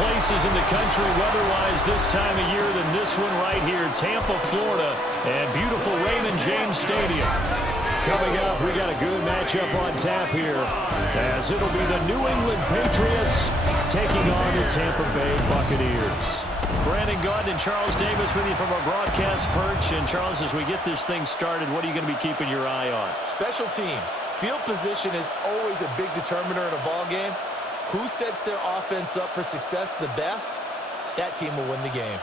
places in the country weather-wise this time of year than this one right here, Tampa, Florida, and beautiful Raymond James Stadium. Coming up, we got a good matchup on tap here, as it'll be the New England Patriots taking on the Tampa Bay Buccaneers. Brandon Gaunt and Charles Davis with you from our broadcast perch. And Charles, as we get this thing started, what are you going to be keeping your eye on? Special teams. Field position is always a big determiner in a ball game. Who sets their offense up for success the best, that team will win the game.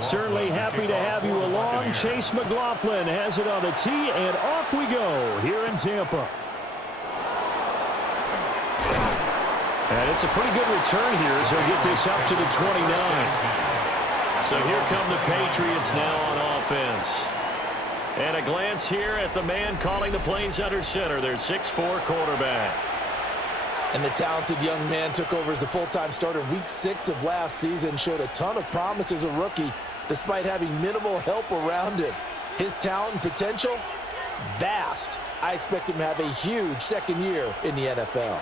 Certainly happy to have you along. Chase McLaughlin has it on the tee, and off we go here in Tampa. And it's a pretty good return here as he'll get this up to the 29. So here come the Patriots now on offense. And a glance here at the man calling the plays under center, their 6'4" quarterback. And the talented young man took over as the full-time starter week 6 of last season, showed a ton of promise as a rookie despite having minimal help around him. His talent and potential, vast. I expect him to have a huge second year in the NFL.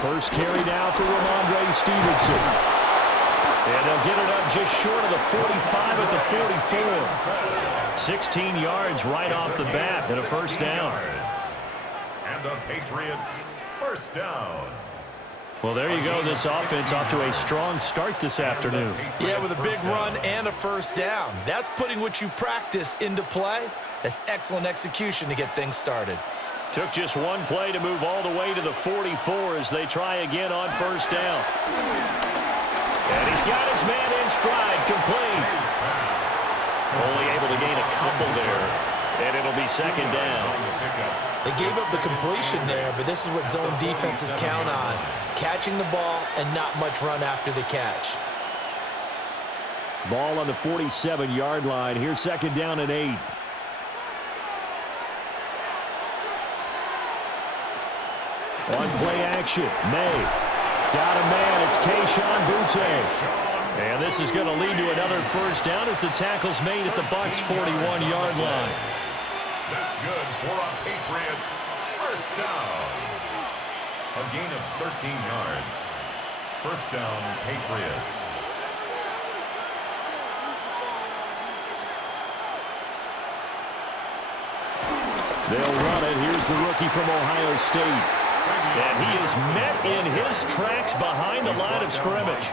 First carry now for Ramondre Stevenson. And they'll get it up just short of the 45 at the 44. 16 yards right off the bat and a first down. And the Patriots first down. Well, there you go. This offense off to a strong start this afternoon. Yeah, with a big run and a first down. That's putting what you practice into play. That's excellent execution to get things started. Took just one play to move all the way to the 44 as they try again on first down. And he's got his man in stride, complete. Only able to gain a couple there, and it'll be second down. They gave up the completion there, but this is what zone defenses count on. Catching the ball and not much run after the catch. Ball on the 47-yard line. Here's second down and 8. On play action, May. Got a man, it's Kayshon Boutte. And this is going to lead to another first down as the tackle's made at the Bucs' 41-yard line. That's good for a Patriots first down. A gain of 13 yards. First down, Patriots. They'll run it. Here's the rookie from Ohio State. And he is met in his tracks behind the line of scrimmage.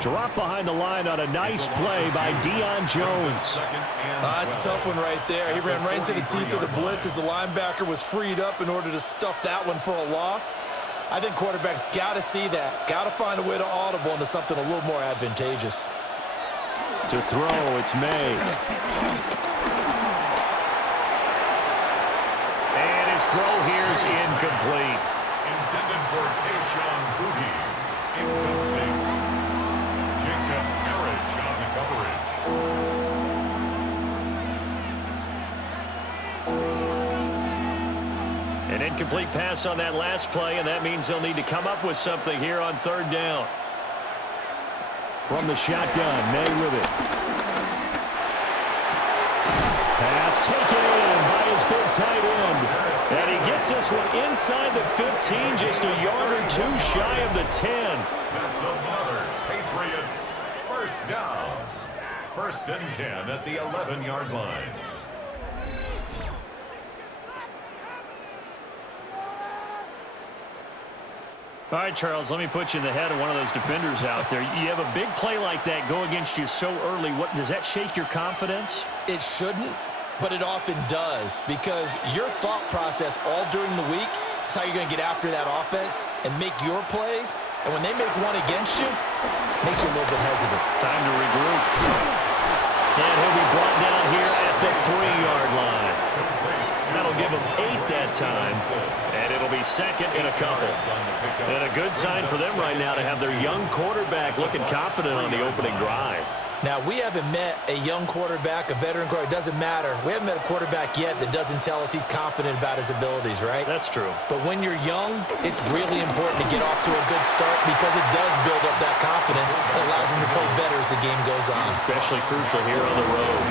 Drop behind the line on a nice play by Deion Jones. That's a tough one right there. He ran right into the teeth of the blitz as the linebacker was freed up in order to stuff that one for a loss. I think quarterbacks got to see that. Got to find a way to audible into something a little more advantageous. To throw, it's May. And his throw here is incomplete. Intended for Kayshon Boutte. Incomplete. Jacob Harridge on the coverage. An incomplete pass on that last play, and that means they'll need to come up with something here on third down. From the shotgun, May with it. Pass taken in by his big tight end. And he gets this one inside the 15, just a yard or two shy of the 10. That's another Patriots first down. First and 10 at the 11-yard line. All right, Charles, let me put you in the head of one of those defenders out there. You have a big play like that go against you so early. What does that shake your confidence? It shouldn't, but it often does, because your thought process all during the week is how you're going to get after that offense and make your plays. And when they make one against you, it makes you a little bit hesitant. Time to regroup. And he'll be brought down here at the 3-yard line. That'll give him 8 that time. And it'll be second and a couple. And a good sign for them right now to have their young quarterback looking confident on the opening drive. Now, we haven't met a young quarterback, a veteran quarterback, it doesn't matter. We haven't met a quarterback yet that doesn't tell us he's confident about his abilities, right? That's true. But when you're young, it's really important to get off to a good start because it does build up that confidence. It allows him to play better as the game goes on. Especially crucial here on the road.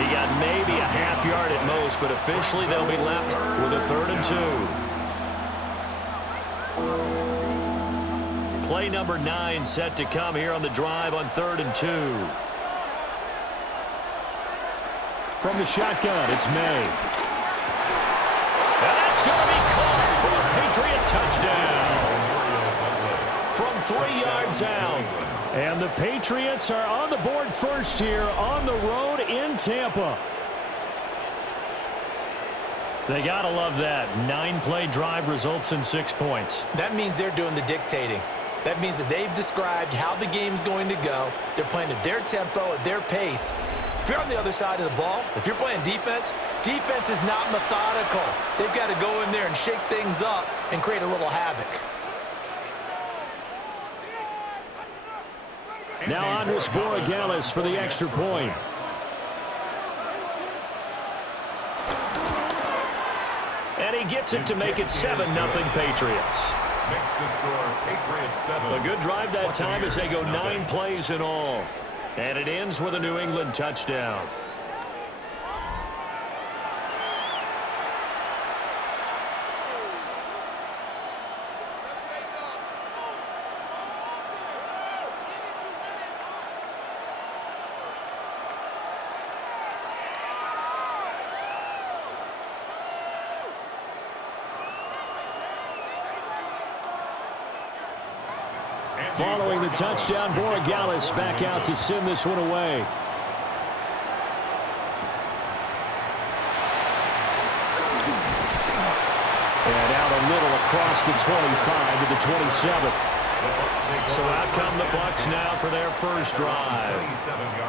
He got maybe a half yard at most, but officially they'll be left with a 3rd and 2. Play number 9 set to come here on the drive on 3rd and 2. From the shotgun, it's May. And that's going to be caught for a Patriot touchdown. From 3 yards out. And the Patriots are on the board first here on the road in Tampa. They got to love that. 9-play drive results in 6 points. That means they're doing the dictating. That means that they've described how the game's going to go. They're playing at their tempo, at their pace. If you're on the other side of the ball, if you're playing defense, defense is not methodical. They've got to go in there and shake things up and create a little havoc. Now Andres Borregales for the extra point. And he gets it to make it 7-0 Patriots. Makes the score Patriots 7. A good drive that time as they go 9 plays in all. And it ends with a New England touchdown. Following the touchdown, Borregales back out to send this one away. And out a little across the 25 to the 27. So out come the Bucs now for their first drive.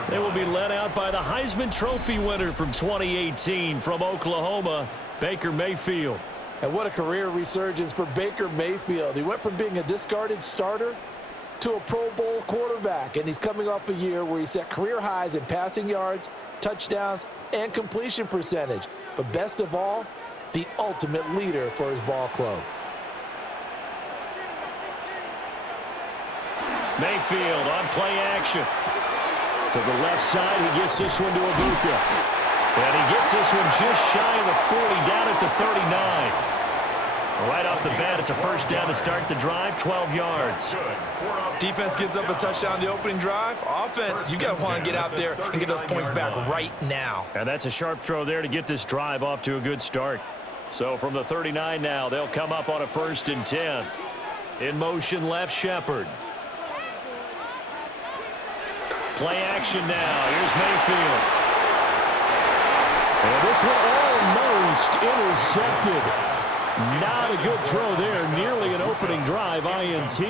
They will be led out by the Heisman Trophy winner from 2018 from Oklahoma, Baker Mayfield. And what a career resurgence for Baker Mayfield. He went from being a discarded starter to a Pro Bowl quarterback, and he's coming off a year where he set career highs in passing yards, touchdowns, and completion percentage. But best of all, the ultimate leader for his ball club. Mayfield on play action. To the left side, he gets this one to Ibuka. And he gets this one just shy of the 40, down at the 39. Right off the bat, it's a first down to start the drive, 12 yards. Defense gives up a touchdown the opening drive. Offense, you got to want to get out there and get those points back right now. And that's a sharp throw there to get this drive off to a good start. So from the 39 now, they'll come up on a 1st and 10. In motion, left Shepard. Play action now. Here's Mayfield. And this one almost intercepted. Not a good throw there. Nearly an opening drive INT.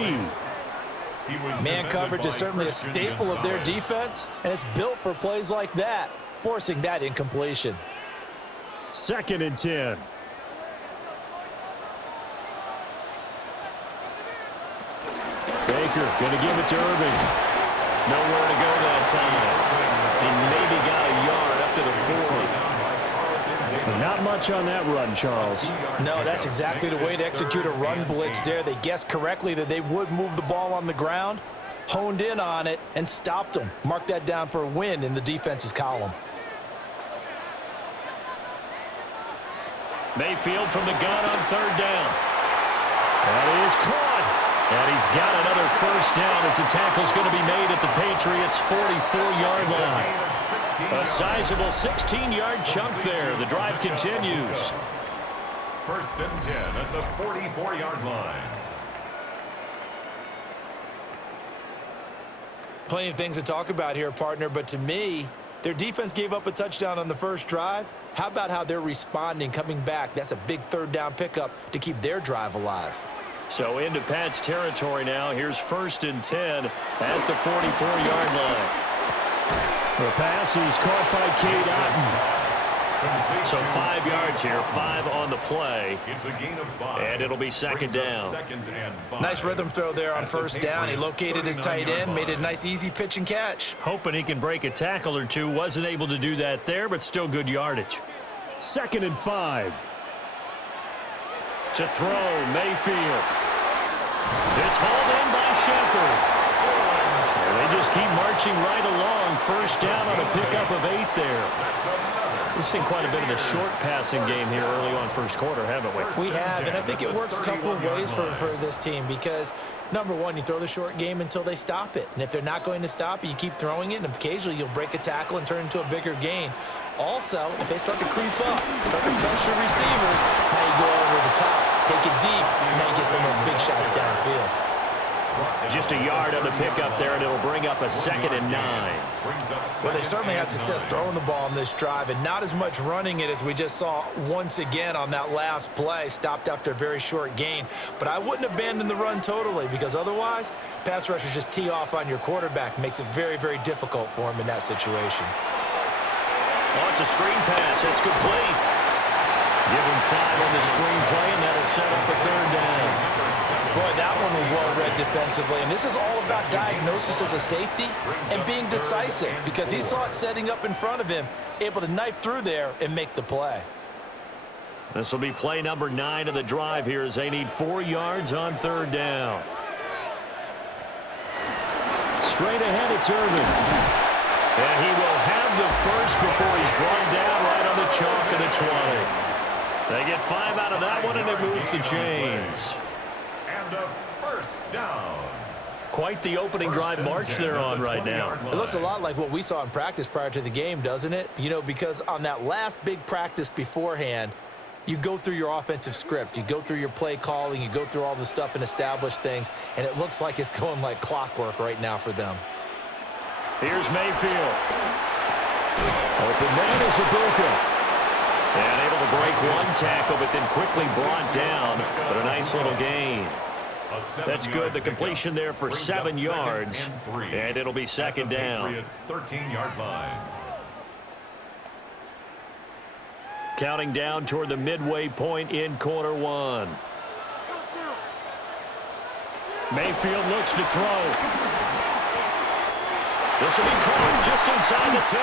Man coverage is certainly a staple of their defense, and it's built for plays like that, forcing that incompletion. 2nd and 10. Baker going to give it to Irving. Nowhere to go that time. He maybe got a yard up to the 40. Not much on that run, Charles. No, that's exactly the way to execute a run blitz there. They guessed correctly that they would move the ball on the ground, honed in on it, and stopped them. Mark that down for a win in the defense's column. Mayfield from the gun on 3rd down. That is caught. And he's got another first down as the tackle's going to be made at the Patriots' 44-yard line. A sizable 16-yard chunk there. The drive continues. 1st and 10 at the 44-yard line. Plenty of things to talk about here, partner, but to me, their defense gave up a touchdown on the first drive. How about how they're responding, coming back? That's a big 3rd down pickup to keep their drive alive. So into Pat's territory now. Here's 1st and 10 at the 44-yard line. The pass is caught by Cade Otton. So 5 yards here, 5 on the play. It's a gain of 5. And it'll be second down. Nice rhythm throw there on first down. He located his tight end, made it a nice easy pitch and catch. Hoping he can break a tackle or two. Wasn't able to do that there, but still good yardage. 2nd and 5. To throw, Mayfield. It's hauled in by Shepard. They just keep marching right along. First down on a pickup of 8 there. We've seen quite a bit of the short passing game here early on first quarter, haven't we? We have, and I think it works a couple of ways for this team because, number one, you throw the short game until they stop it. And if they're not going to stop it, you keep throwing it, and occasionally you'll break a tackle and turn it into a bigger gain. Also, if they start to creep up, start to pressure receivers, now you go over the top, take it deep, and now you get some of those big shots downfield. Just a yard on the pickup there, and it'll bring up a 2nd and 9. Well, they certainly had success throwing the ball on this drive, and not as much running it as we just saw once again on that last play. Stopped after a very short gain. But I wouldn't abandon the run totally, because otherwise, pass rushers just tee off on your quarterback. Makes it very, very difficult for him in that situation. Oh, it's a screen pass. It's complete. Give him 5 on the screen play, and that'll set up a 3rd down. Boy, that one was well read defensively, and this is all about diagnosis as a safety and being decisive because he saw it setting up in front of him, able to knife through there and make the play. This will be play number 9 of the drive here as they need 4 yards on 3rd down. Straight ahead, it's Irvin. And he will have the first before he's brought down right on the chalk of the 20. They get 5 out of that one, and it moves the chains. And a first down. Quite the opening drive march they're on right now. It looks a lot like what we saw in practice prior to the game, doesn't it? You know, because on that last big practice beforehand, you go through your offensive script. You go through your play calling. You go through all the stuff and establish things, and it looks like it's going like clockwork right now for them. Here's Mayfield. Open man is Ibuka. And able to break one tackle, but then quickly brought down. But a nice little gain. That's good. The completion there for 7 yards. And it'll be 2nd down. 13-yard line. Counting down toward the midway point in quarter 1. Mayfield looks to throw. This will be caught just inside the 10.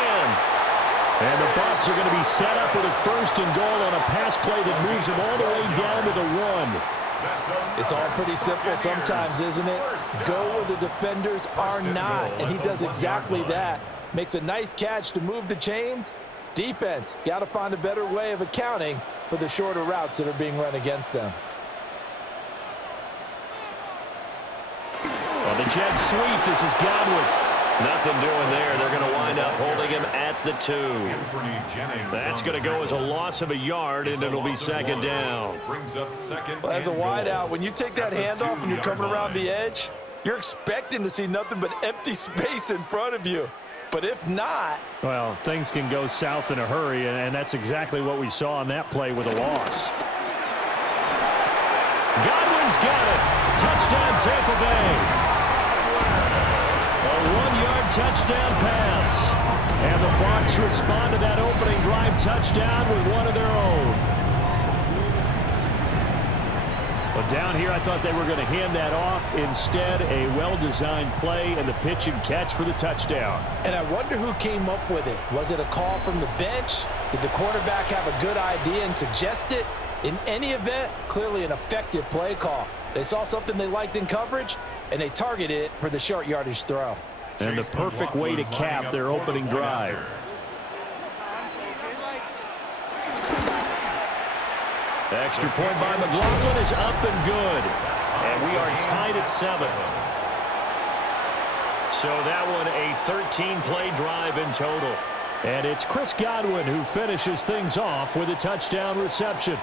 And the Bucs are going to be set up with a 1st and goal on a pass play that moves them all the way down to the 1. It's all pretty simple sometimes, isn't it? Go where the defenders are not, and he does exactly that. Makes a nice catch to move the chains. Defense, got to find a better way of accounting for the shorter routes that are being run against them. Well, the Jets sweep. This is Godwin. Nothing doing there. They're going to wind up holding him at the 2. That's going to go as a loss of a yard, and it'll be 2nd down. Well, as a wideout, when you take that handoff and you're coming around the edge, you're expecting to see nothing but empty space in front of you. But if not... Well, things can go south in a hurry, and that's exactly what we saw on that play with a loss. Godwin's got it. Touchdown, Tampa Bay. A 1-yard touchdown pass. And the Bucs respond to that opening drive touchdown with one of their own. But down here, I thought they were going to hand that off. Instead, a well-designed play and the pitch and catch for the touchdown. And I wonder who came up with it. Was it a call from the bench? Did the quarterback have a good idea and suggest it? In any event, clearly an effective play call. They saw something they liked in coverage, and they targeted it for the short yardage throw. And the perfect way to cap their opening drive. Extra point by McLaughlin is up and good. And we are tied at 7. So that one a 13-play drive in total. And it's Chris Godwin who finishes things off with a touchdown reception.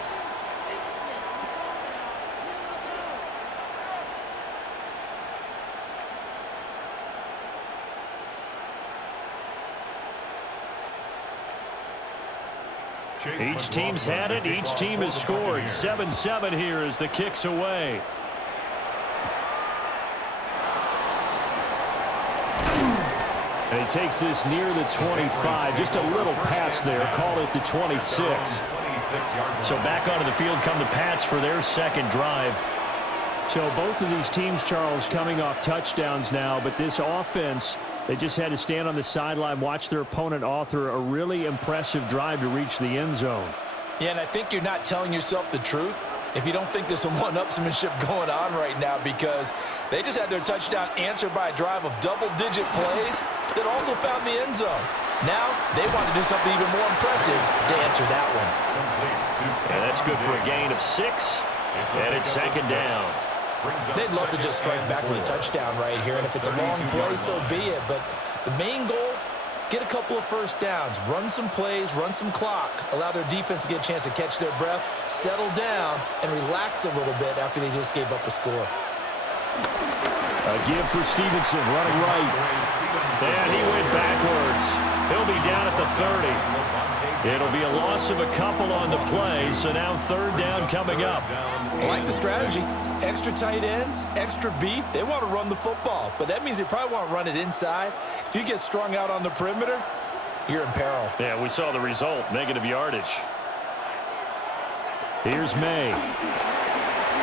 Each team's had it. Each team has scored. 7-7 here as the kick's away. And he takes this near the 25. Just a little pass there. Call it the 26. So back onto the field come the Pats for their second drive. So both of these teams, Charles, coming off touchdowns now, but this offense, they just had to stand on the sideline, watch their opponent author a really impressive drive to reach the end zone. Yeah, and I think you're not telling yourself the truth if you don't think there's some one-upsmanship going on right now, because they just had their touchdown answered by a drive of double-digit plays that also found the end zone. Now they want to do something even more impressive to answer that one. And that's good for a gain of 6, and it's second down. They'd love to just strike back with a touchdown right here, and if it's a long play, so be it. But the main goal, get a couple of first downs, run some plays, run some clock, allow their defense to get a chance to catch their breath, settle down, and relax a little bit after they just gave up a score. A give for Stevenson, running right. And he went backwards. He'll be down at the 30. It'll be a loss of a couple on the play, so now third down coming up. I like the strategy. Extra tight ends, extra beef. They want to run the football, but that means they probably want to run it inside. If you get strung out on the perimeter, you're in peril. Yeah, we saw the result, negative yardage. Here's May.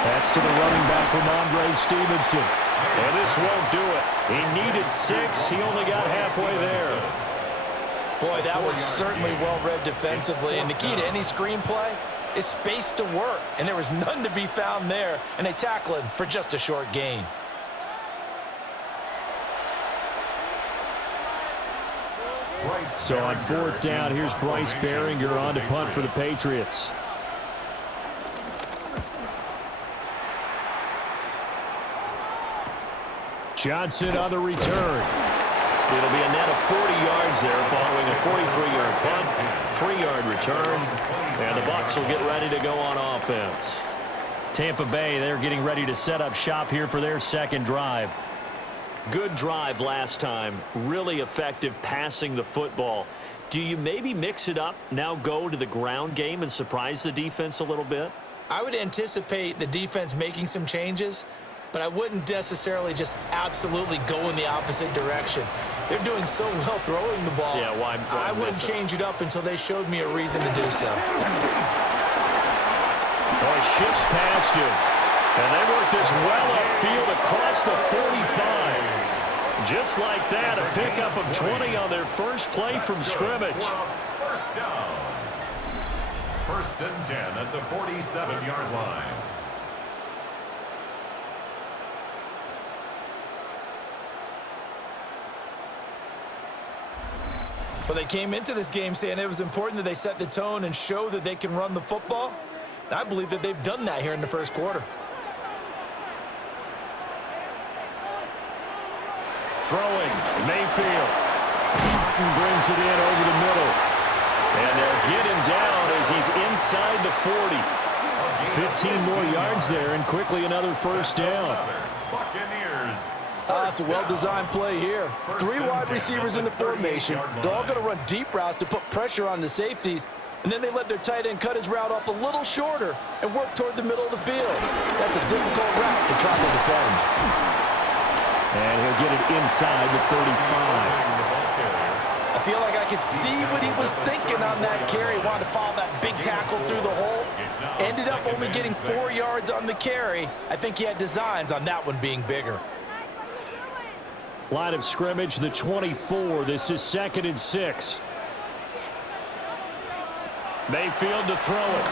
That's to the running back from Andre Stevenson. And this won't do it. He needed 6. He only got halfway there. Boy, that was certainly well-read defensively. And the key to any screenplay is space to work. And there was none to be found there. And they tackle him for just a short gain. So on fourth down, here's Bryce Behringer on to punt for the Patriots. Johnson on the return. It'll be a net of 40 yards there following a 43-yard punt, 3-yard return, and the Bucs will get ready to go on offense. Tampa Bay, they're getting ready to set up shop here for their second drive. Good drive last time, really effective passing the football. Do you maybe mix it up, now go to the ground game and surprise the defense a little bit? I would anticipate the defense making some changes, but I wouldn't necessarily just absolutely go in the opposite direction. They're doing so well throwing the ball. Yeah, why I wouldn't change it up until they showed me a reason to do so. Oh, he shifts past him. And they work this well upfield across the 45. Just like that, a pickup of 20 on their first play from scrimmage. First down. First and 10 at the 47-yard line. Well, they came into this game saying it was important that they set the tone and show that they can run the football. And I believe that they've done that here in the first quarter. Throwing, Mayfield. Brings it in over the middle. And they'll get him down as he's inside the 40. 15 more yards there, and quickly another first down. Buccaneers. It's a well-designed play here. 3 wide receivers in the formation. They're all going to run deep routes to put pressure on the safeties. And then they let their tight end cut his route off a little shorter and work toward the middle of the field. That's a difficult route to try to defend. And he'll get it inside the 35. I feel like I could see what he was thinking on that carry. Wanted to follow that big tackle through the hole. Ended up only getting 4 yards on the carry. I think he had designs on that one being bigger. Line of scrimmage, the 24. This is 2nd and 6. Mayfield to throw it.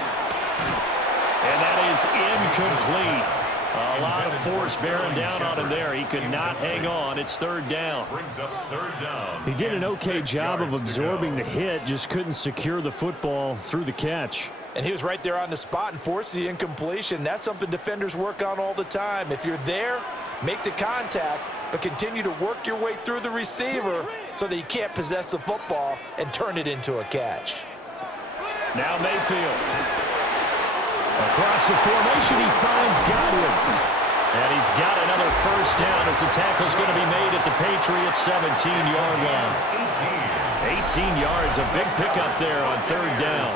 And that is incomplete. A lot of force bearing down on him there. He could not hang on. It's third down. He did an okay job of absorbing the hit, just couldn't secure the football through the catch. And he was right there on the spot and forced the incompletion. That's something defenders work on all the time. If you're there, make the contact, but continue to work your way through the receiver so that you can't possess the football and turn it into a catch. Now Mayfield. Across the formation, he finds Godwin. And he's got another first down as the tackle's going to be made at the Patriots' 17-yard line. 18 yards, a big pickup there on third down.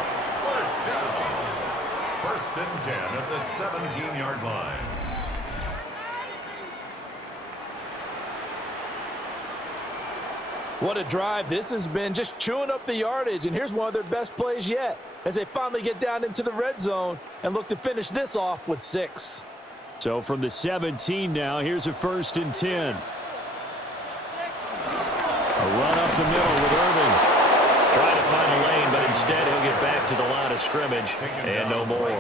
First and 10 at the 17-yard line. What a drive this has been, just chewing up the yardage, and here's one of their best plays yet as they finally get down into the red zone and look to finish this off with 6. So from the 17 now, here's a 1st and 10. A run up the middle with Irving. Trying to find a lane, but instead he'll get back to the line of scrimmage and no more.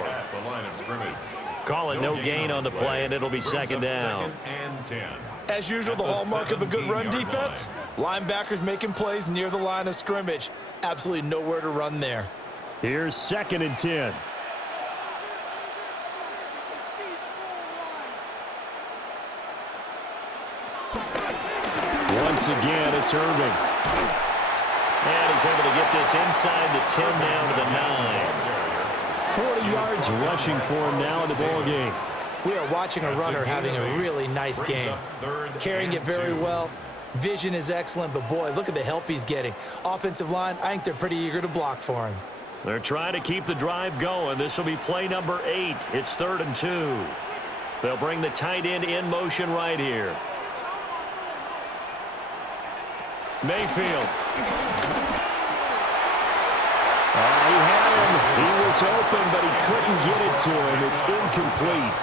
Call it no gain on the play, and it'll be 2nd down. As usual, the hallmark of a good run defense, linebackers making plays near the line of scrimmage. Absolutely nowhere to run there. Here's 2nd and 10. Once again, it's Irving. And he's able to get this inside the 10 down to the 9. 40 yards rushing for him now in the ball game. We are watching a runner having a really nice game. Carrying it very well. Vision is excellent, but boy, look at the help he's getting. Offensive line, I think they're pretty eager to block for him. They're trying to keep the drive going. This will be play number 8. It's 3rd and 2. They'll bring the tight end in motion right here. Mayfield. He had him. He was open, but he couldn't get it to him. It's incomplete.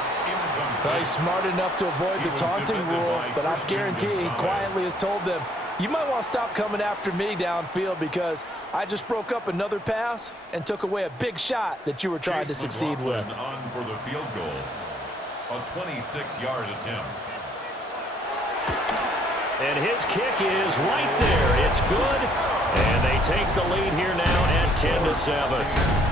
Well, he's smart enough to avoid the taunting rule, but I guarantee he quietly has told them, you might want to stop coming after me downfield because I just broke up another pass and took away a big shot that you were trying to succeed with. On for the field goal. A 26-yard attempt. And his kick is right there. It's good. And they take the lead here now at 10-7.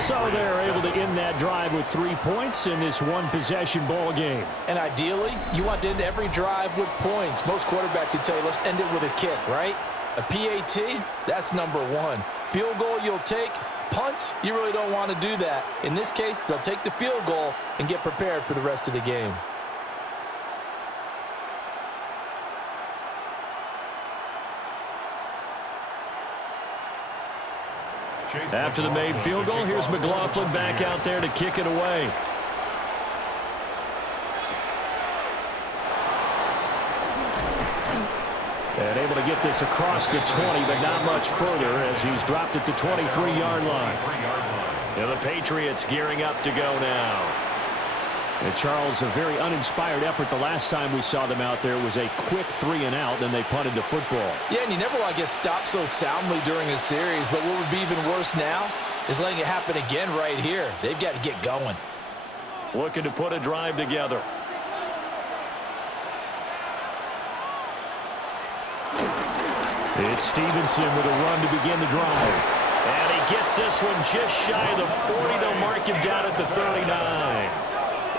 So they're able to end that drive with 3 points in this one-possession ball game. And ideally, you want to end every drive with points. Most quarterbacks would tell you, let's end it with a kick, right? A PAT, that's number 1. Field goal you'll take. Punts, you really don't want to do that. In this case, they'll take the field goal and get prepared for the rest of the game. After the made field goal, here's McLaughlin back out there to kick it away. And able to get this across the 20, but not much further as he's dropped at the 23-yard line. And the Patriots gearing up to go now. And Charles, a very uninspired effort the last time we saw them out there was a quick 3-and-out, then they punted the football. Yeah, and you never want to get stopped so soundly during a series, but what would be even worse now is letting it happen again right here. They've got to get going. Looking to put a drive together. It's Stevenson with a run to begin the drive. And he gets this one just shy of the 40. They'll mark him down at the 39.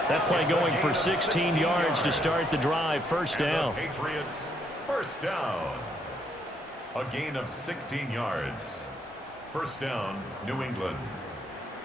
That play going for 16 yards to start the drive. 1st down. Patriots, 1st down. A gain of 16 yards. 1st down, New England.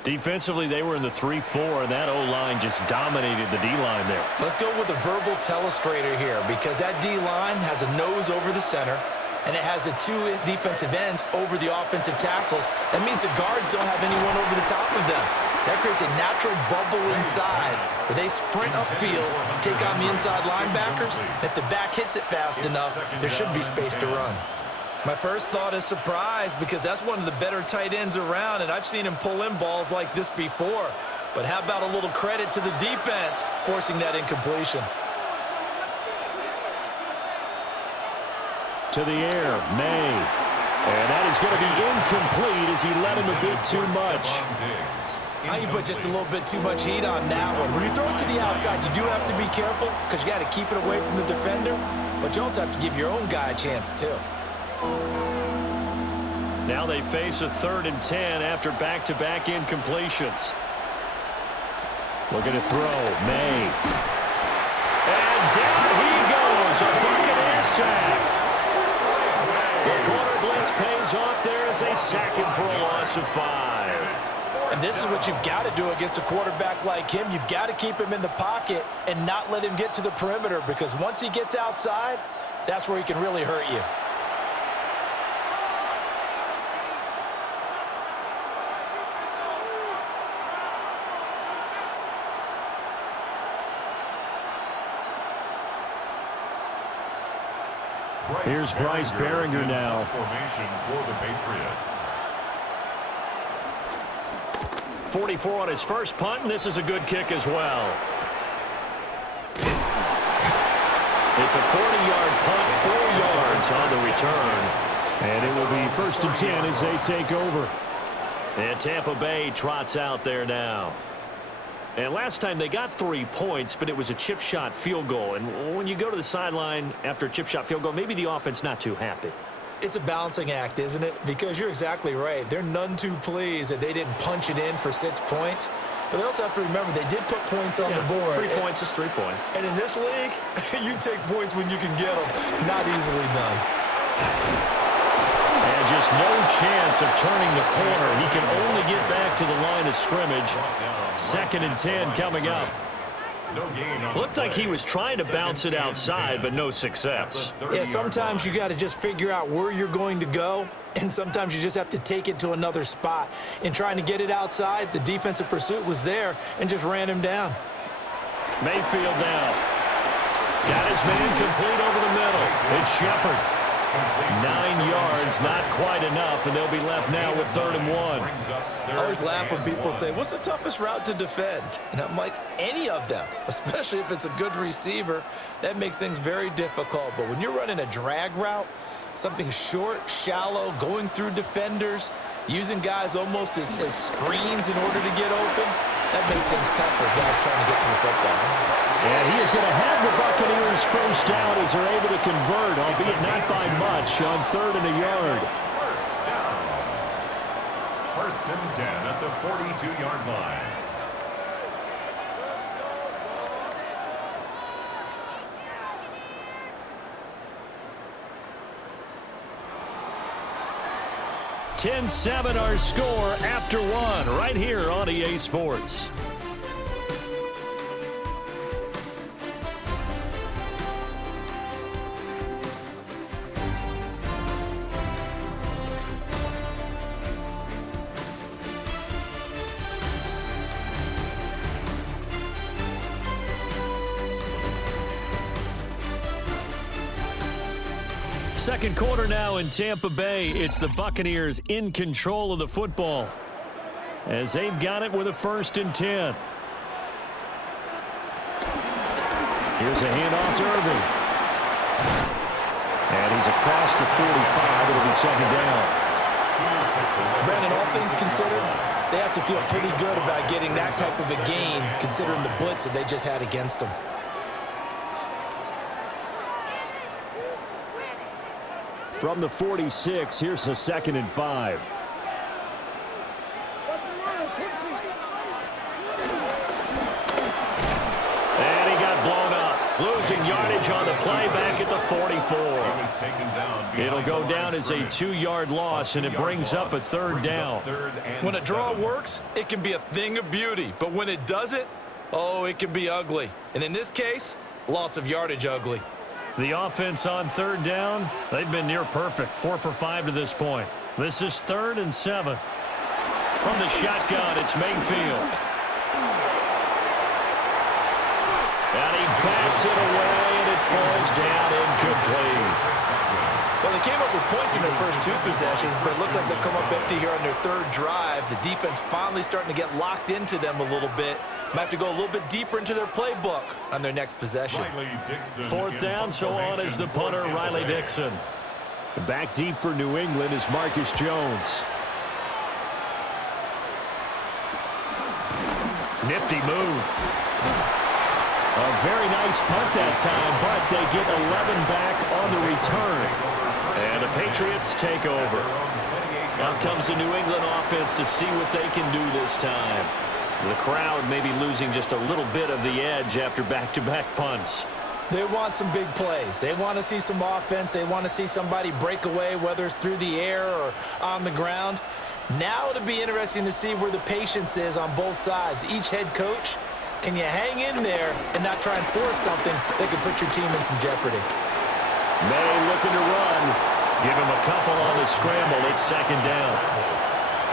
Defensively, they were in the 3-4, and that O-line just dominated the D-line there. Let's go with a verbal telestrator here because that D-line has a nose over the center, and it has a 2 defensive ends over the offensive tackles. That means the guards don't have anyone over the top of them. That creates a natural bubble inside where they sprint upfield, take on the inside linebackers. And if the back hits it fast enough, there should be space to run. My first thought is surprise because that's one of the better tight ends around, and I've seen him pull in balls like this before. But how about a little credit to the defense forcing that incompletion? To the air, May. And that is going to be incomplete as he let him a bit too much. I think you put just a little bit too much heat on that one. When you throw it to the outside, you do have to be careful because you got to keep it away from the defender, but you also have to give your own guy a chance too. Now they face a 3rd and 10 after back-to-back incompletions. Looking to throw, May. And down he goes, a Buccaneers sack. The corner blitz pays off there as they sack him for a loss of 5. And this is what you've got to do against a quarterback like him. You've got to keep him in the pocket and not let him get to the perimeter because once he gets outside, that's where he can really hurt you. Here's Bryce Behringer now. Formation for the Patriots. 44 on his first punt, and this is a good kick as well. It's a 40-yard punt, 4 yards on the return. And it will be 1st and 10 as they take over. And Tampa Bay trots out there now. And last time they got 3 points, but it was a chip shot field goal. And when you go to the sideline after a chip shot field goal, maybe the offense not too happy. It's a balancing act, isn't it? Because you're exactly right. They're none too pleased that they didn't punch it in for 6 points. But they also have to remember they did put points on the board. 3 points is 3 points. And in this league, you take points when you can get them. Not easily done. And just no chance of turning the corner. He can only get back to the line of scrimmage. 2nd and 10 coming up. Looked like he was trying to bounce it outside, but no success. Yeah, sometimes you got to just figure out where you're going to go, and sometimes you just have to take it to another spot. In trying to get it outside, the defensive pursuit was there and just ran him down. Mayfield now. Got his man complete over the middle. It's Shepard. 9 yards, not quite enough, and they'll be left now with 3rd and 1. I always laugh when people say, what's the toughest route to defend? And I'm like, any of them, especially if it's a good receiver. That makes things very difficult. But when you're running a drag route, something short, shallow, going through defenders, using guys almost as screens in order to get open, that makes things tough for guys trying to get to the football. And he is going to have the Buccaneers first down as they're able to convert, albeit not by much, on 3rd and a yard. First down. 1st and 10 at the 42-yard line. (10-7) our score after 1 right here on EA Sports. Second quarter now in Tampa Bay. It's the Buccaneers in control of the football as they've got it with a 1st and 10. Here's a handoff to Irving. And he's across the 45. It'll be 2nd down. Brandon, all things considered, they have to feel pretty good about getting that type of a gain considering the blitz that they just had against them. From the 46, here's a 2nd and 5. And he got blown up. Losing yardage on the play back at the 44. It'll go down as a 2-yard loss, and it brings up a 3rd down. When a draw works, it can be a thing of beauty. But when it doesn't, oh, it can be ugly. And in this case, loss of yardage ugly. The offense on 3rd down, they've been near perfect. 4 for 5 to this point. This is 3rd and 7. From the shotgun, it's Mayfield. And he bats it away, and it falls down incomplete. Well, they came up with points in their first 2 possessions, but it looks like they'll come up empty here on their 3rd drive. The defense finally starting to get locked into them a little bit. Might have to go a little bit deeper into their playbook on their next possession. 4th down, so on is the punter, Riley Dixon. Back deep for New England is Marcus Jones. Nifty move. A very nice punt that time, but they get 11 back on the return. And the Patriots take over. Now comes the New England offense to see what they can do this time. The crowd may be losing just a little bit of the edge after back-to-back punts. They want some big plays. They want to see some offense. They want to see somebody break away, whether it's through the air or on the ground. Now it'll be interesting to see where the patience is on both sides. Each head coach, can you hang in there and not try and force something that could put your team in some jeopardy? May looking to run. Give him a couple on the scramble. It's 2nd down.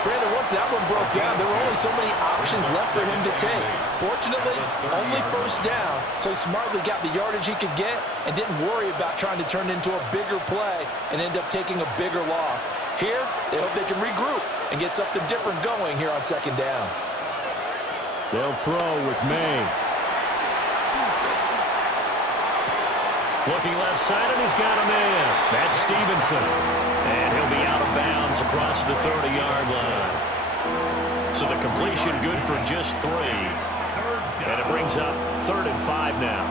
Brandon, one once that one broke down, there were only so many options left for him to take. Fortunately, only first down, so he smartly got the yardage he could get and didn't worry about trying to turn it into a bigger play and end up taking a bigger loss. Here, they hope they can regroup and get something different going here on second down. They'll throw with May. Looking left side, and he's got a man. That's Stevenson. And he'll be out of bounds across the 30-yard line. So the completion good for just 3. And it brings up 3rd and 5 now.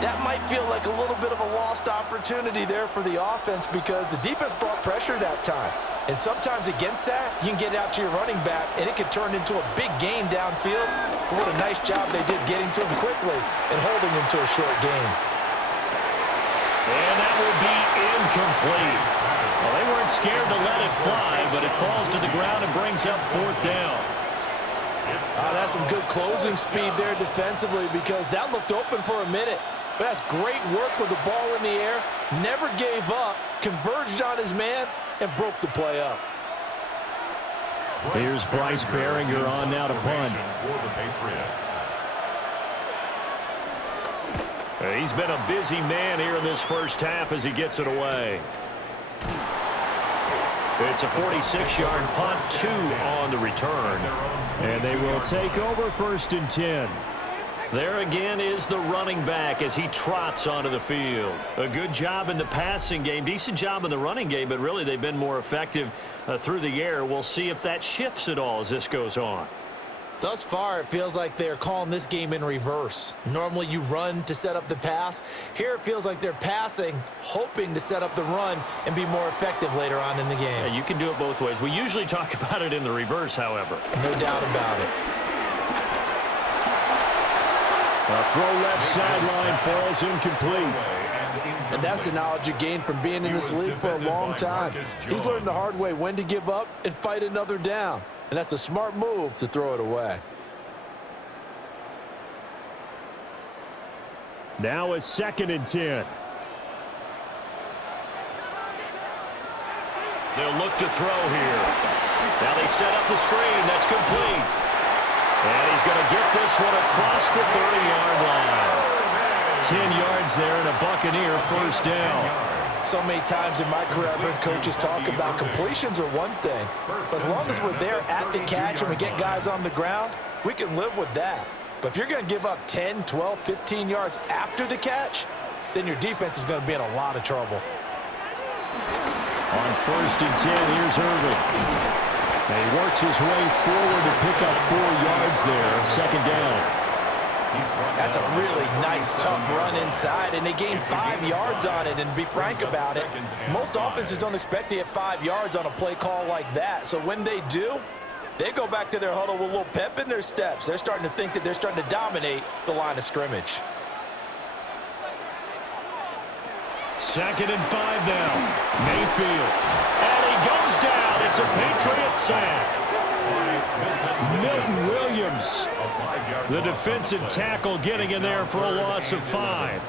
That might feel like a little bit of a lost opportunity there for the offense because the defense brought pressure that time. And sometimes against that, you can get it out to your running back, and it can turn into a big gain downfield. But what a nice job they did getting to him quickly and holding him to a short gain. And that will be incomplete. Well, they weren't scared to let it fly, but it falls to the ground and brings up 4th down. That's some good closing speed there defensively because that looked open for a minute. But that's great work with the ball in the air. Never gave up, converged on his man, and broke the play up. Here's Bryce Behringer on now to punt. For the Patriots. He's been a busy man here in this first half as he gets it away. It's a 46-yard punt, 2 on the return. And they will take over 1st and 10. There again is the running back as he trots onto the field. A good job in the passing game, decent job in the running game, but really they've been more effective through the air. We'll see if that shifts at all as this goes on. Thus far, it feels like they're calling this game in reverse. Normally, you run to set up the pass. Here, it feels like they're passing, hoping to set up the run and be more effective later on in the game. Yeah, you can do it both ways. We usually talk about it in the reverse, however. No doubt about it. A throw left sideline falls incomplete. And that's the knowledge you gain from being in this league for a long time. He's learned the hard way when to give up and fight another down. And that's a smart move to throw it away. Now it's 2nd and 10. They'll look to throw here. Now they set up the screen. That's complete. And he's going to get this one across the 30-yard line. 10 yards there and a Buccaneer first down. So many times in my career, I've heard coaches talk about completions are one thing. But as long as we're there at the catch and we get guys on the ground, we can live with that. But if you're going to give up 10, 12, 15 yards after the catch, then your defense is going to be in a lot of trouble. On 1st and 10, here's Irvin. And he works his way forward to pick up 4 yards there, 2nd down. That's a really nice, tough run inside, and they gained 5 yards on it. And to be frank about it, most offenses don't expect to get 5 yards on a play call like that. So when they do, they go back to their huddle with a little pep in their steps. They're starting to think that they're starting to dominate the line of scrimmage. 2nd and 5 now. Mayfield. And he goes down. It's a Patriots sack. Milton Williams, the defensive tackle, getting in there for a loss of 5.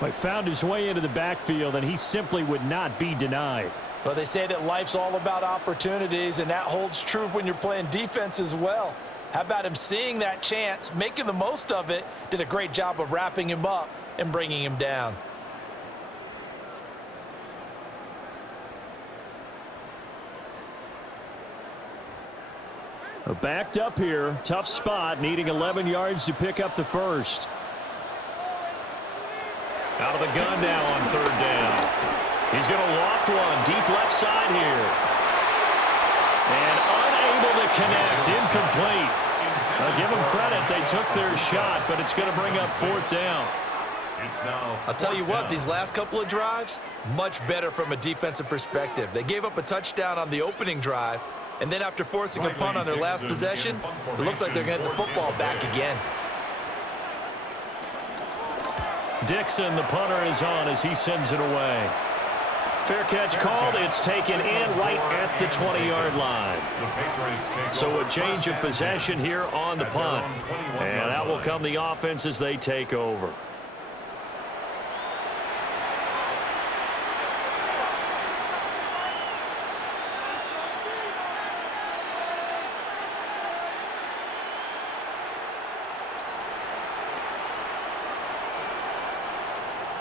He found his way into the backfield, and he simply would not be denied. Well, they say that life's all about opportunities, and that holds true when you're playing defense as well. How about him seeing that chance, making the most of it, did a great job of wrapping him up and bringing him down. Backed up here, tough spot, needing 11 yards to pick up the first. Out of the gun now on 3rd down. He's going to loft one, deep left side here. And unable to connect, incomplete. I'll give them credit, they took their shot, but it's going to bring up 4th down. I'll tell you what, these last couple of drives, much better from a defensive perspective. They gave up a touchdown on the opening drive, and then after forcing a punt on their last possession, it looks like they're going to get the football back again. Dixon, the punter, is on as he sends it away. Fair catch called. It's taken in right at the 20-yard line. So a change of possession here on the punt. And that will come the offense as they take over.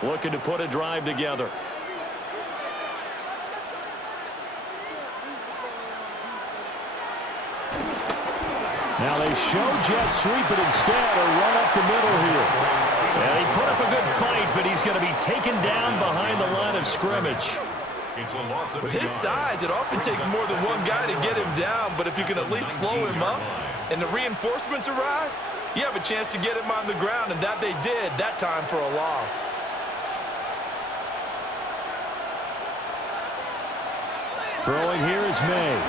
looking to put a drive together. Now they show jet sweep it instead, or run up the middle here. And he put up a good fight, but he's going to be taken down behind the line of scrimmage. With his size, it often takes more than one guy to get him down, but if you can at least slow him up and the reinforcements arrive, you have a chance to get him on the ground, and that they did, that time for a loss. Throwing here is May.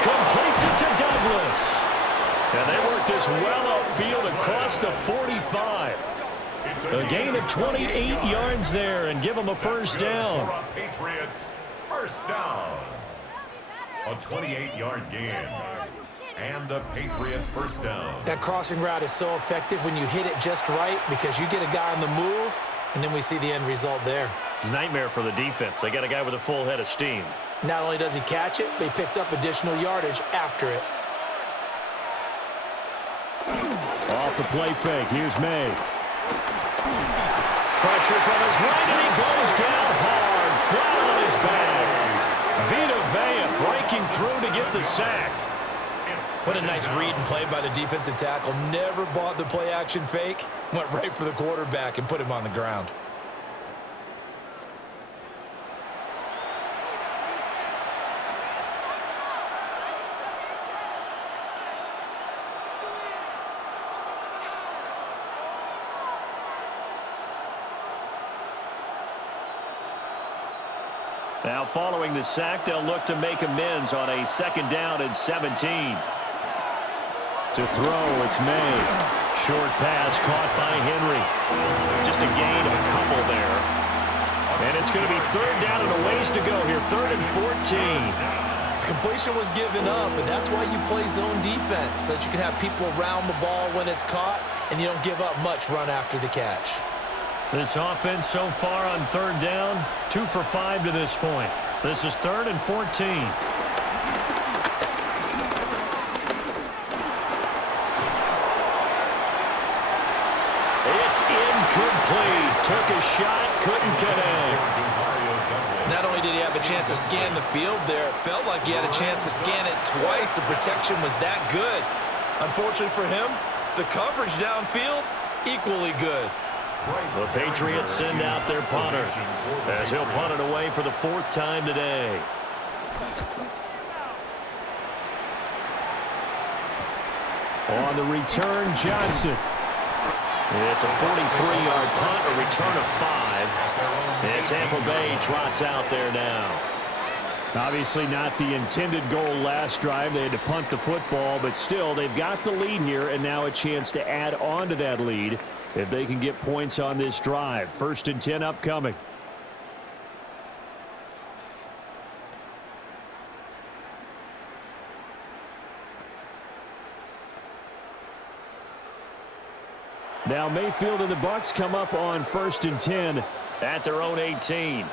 Completes it to Douglas. And they work this well upfield across the 45. A gain of 28 yards there and give them a first down. Patriots, first down. A 28-yard gain. And a Patriot first down. That crossing route is so effective when you hit it just right because you get a guy on the move, and then we see the end result there. It's a nightmare for the defense. They got a guy with a full head of steam. Not only does he catch it, but he picks up additional yardage after it. Off the play fake. Here's May. Pressure from his right, and he goes down hard, flat on his back. Vita breaking through to get the sack. What a nice read and play by the defensive tackle. Never bought the play-action fake. Went right for the quarterback and put him on the ground. Now following the sack, they'll look to make amends on a 2nd down and 17. To throw, it's May. Short pass caught by Henry. Just a gain of a couple there. And it's going to be 3rd down and a ways to go here. 3rd and 14. Completion was given up, but that's why you play zone defense, so that you can have people around the ball when it's caught, and you don't give up much run after the catch. This offense so far on 3rd down, 2 for 5 to this point. This is 3rd and 14. It's incomplete. Took a shot, couldn't connect. Not only did he have a chance to scan the field there, it felt like he had a chance to scan it twice. The protection was that good. Unfortunately for him, the coverage downfield, equally good. The Patriots send out their punter as he'll punt it away for the 4th time today. On the return, Johnson. It's a 43-yard punt, a return of 5. And Tampa Bay trots out there now. Obviously not the intended goal last drive. They had to punt the football, but still, they've got the lead here, and now a chance to add on to that lead if they can get points on this drive. 1st and 10 upcoming. Now Mayfield and the Bucs come up on 1st and 10 at their own 18.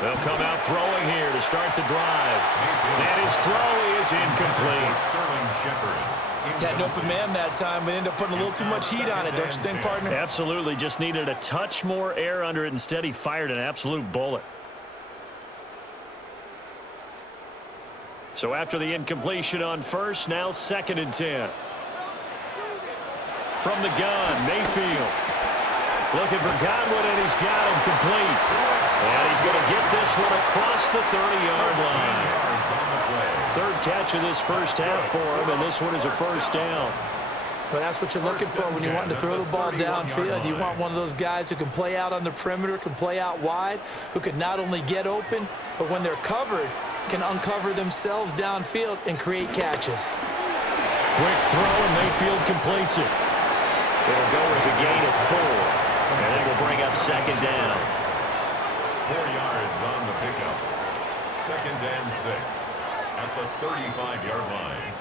They'll come out throwing here to start the drive. And his throw is incomplete. Had an open man that time, but ended up putting a little too much heat on it, don't you think, partner? Absolutely. Just needed a touch more air under it. Instead, he fired an absolute bullet. So after the incompletion on 1st, now 2nd and 10. From the gun, Mayfield. Looking for Godwin, and he's got him complete. And he's going to get this one across the 30-yard line. 3rd catch of this first half for him, and this one is a first down. Well, that's what you're looking for when you're wanting to throw the ball downfield. You want one of those guys who can play out on the perimeter, can play out wide, who can not only get open, but when they're covered, can uncover themselves downfield and create catches. Quick throw, and Mayfield completes it. It'll go as a gain of 4, and it will bring up 2nd down. 4 yards on the pickup. 2nd and 6 at the 35-yard line.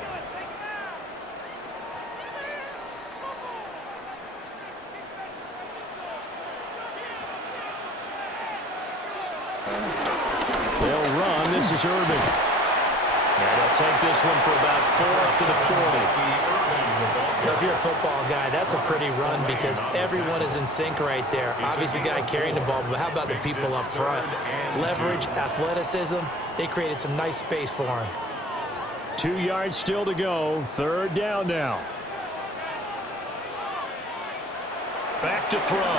They'll run. This is Urban. And they'll take this one for about 4 up to the 40. They'll if you're a football guy, that's a pretty run because everyone is in sync right there. Obviously, guy carrying the ball, but how about the people up front? Leverage, athleticism, they created some nice space for him. 2 yards still to go. Third down now. Back to throw.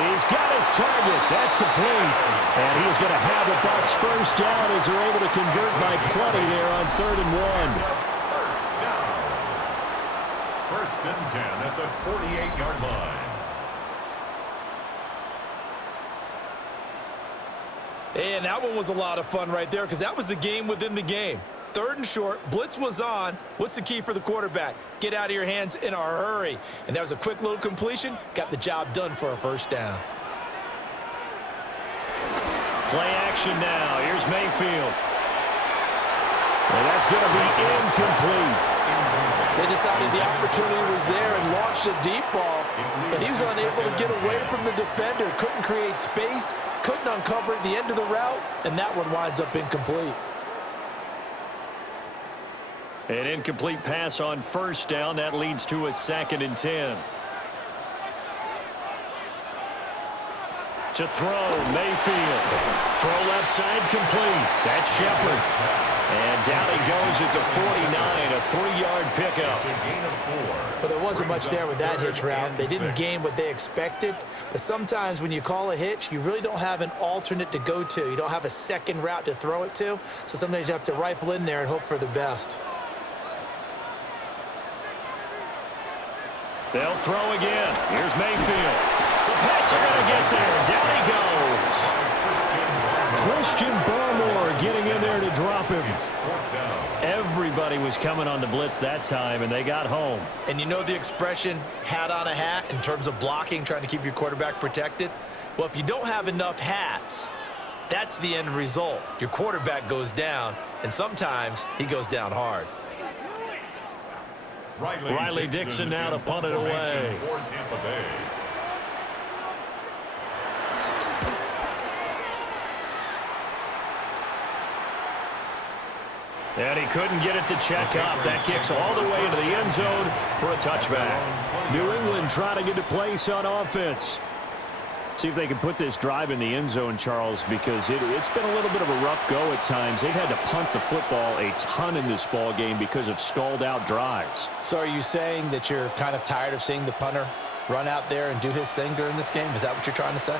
He's got his target. That's complete. And he's going to have the Bucs first down as they're able to convert by plenty there on 3rd and 1. First down. 1st and 10 at the 48-yard line. And that one was a lot of fun right there because that was the game within the game. 3rd and short, blitz was on. What's the key for the quarterback? Get out of your hands in a hurry. And that was a quick little completion. Got the job done for a first down. Play action now. Here's Mayfield. And that's going to be incomplete. They decided the opportunity was there and launched a deep ball, but he was unable to get away from the defender. Couldn't create space, couldn't uncover at the end of the route, and that one winds up incomplete. An incomplete pass on first down. That leads to a 2nd and 10. To throw, Mayfield. Throw left side complete. That's Shepard. And down he goes at the 49, a 3-yard pickup. Well, there wasn't much there with that hitch route. They didn't gain what they expected. But sometimes when you call a hitch, you really don't have an alternate to go to. You don't have a second route to throw it to. So sometimes you have to rifle in there and hope for the best. They'll throw again. Here's Mayfield. The Pats are going to get there. Down he goes. Christian Barmore getting in there to drop him. Everybody was coming on the blitz that time, and they got home. And you know the expression, hat on a hat, in terms of blocking, trying to keep your quarterback protected? Well, if you don't have enough hats, that's the end result. Your quarterback goes down, and sometimes he goes down hard. Riley Dixon now to punt it away. For Tampa Bay. And he couldn't get it to check up. That kicks all the way into the end zone for a touchback. New England trying to get a place on offense. See if they can put this drive in the end zone, Charles, because it's been a little bit of a rough go at times. They've had to punt the football a ton in this ball game because of stalled out drives. So are you saying that you're kind of tired of seeing the punter run out there and do his thing during this game? Is that what you're trying to say?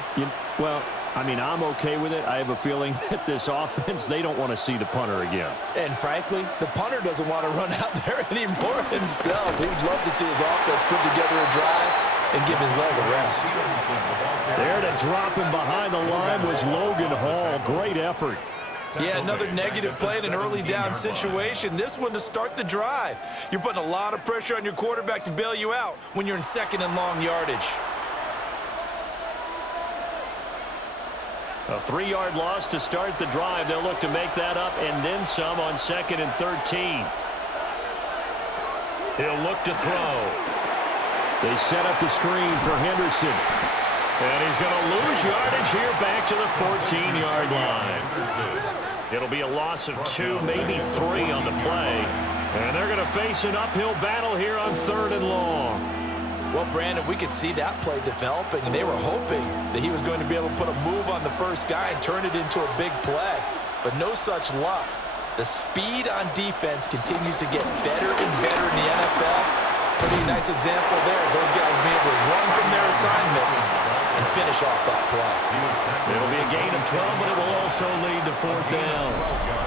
Well, I mean, I'm okay with it. I have a feeling that this offense, they don't want to see the punter again. And frankly, the punter doesn't want to run out there anymore himself. He'd love to see his offense put together a drive and give his leg a rest. There to drop him behind the line was Logan Hall. Great effort. Yeah, another negative play in an early down situation. This one to start the drive. You're putting a lot of pressure on your quarterback to bail you out when you're in 2nd and long yardage. A 3-yard loss to start the drive. They'll look to make that up and then some on 2nd and 13. He'll look to throw. They set up the screen for Henderson. And he's going to lose yardage here back to the 14-yard line. It'll be a loss of 2, maybe 3 on the play. And they're going to face an uphill battle here on 3rd and long. Well, Brandon, we could see that play developing, and they were hoping that he was going to be able to put a move on the first guy and turn it into a big play. But no such luck. The speed on defense continues to get better and better in the NFL. Pretty nice example there. Those guys will be able to run from their assignments and finish off that play. It'll be a gain of 12, but it will also lead to 4th down.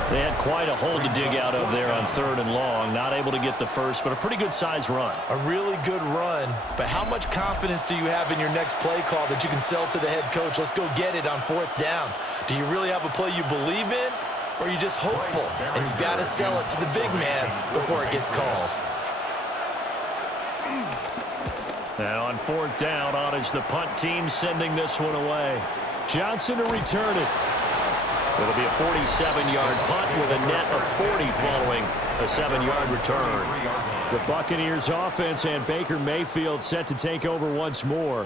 They had quite a hole to dig out of there on 3rd and long. Not able to get the first, but a pretty good-sized run. A really good run, but how much confidence do you have in your next play call that you can sell to the head coach? Let's go get it on 4th down. Do you really have a play you believe in, or are you just hopeful, and you got to sell it to the big man before it gets called? Now on 4th down, on is the punt team sending this one away. Johnson to return it. It'll be a 47-yard punt with a net of 40 following a 7-yard return. The Buccaneers offense and Baker Mayfield set to take over once more.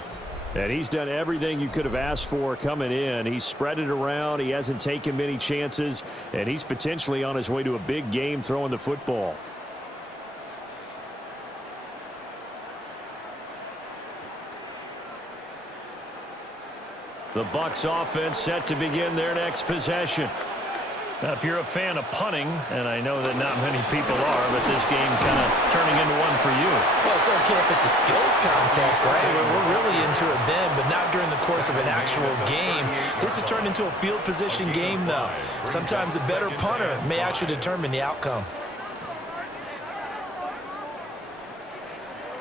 And he's done everything you could have asked for coming in. He's spread it around. He hasn't taken many chances. And he's potentially on his way to a big game throwing the football. The Bucs offense set to begin their next possession. Now, if you're a fan of punting, and I know that not many people are, but this game kind of turning into one for you. Well, it's okay if it's a skills contest, right? We're really into it then, but not during the course of an actual game. This has turned into a field position game, though. Sometimes the better punter may actually determine the outcome.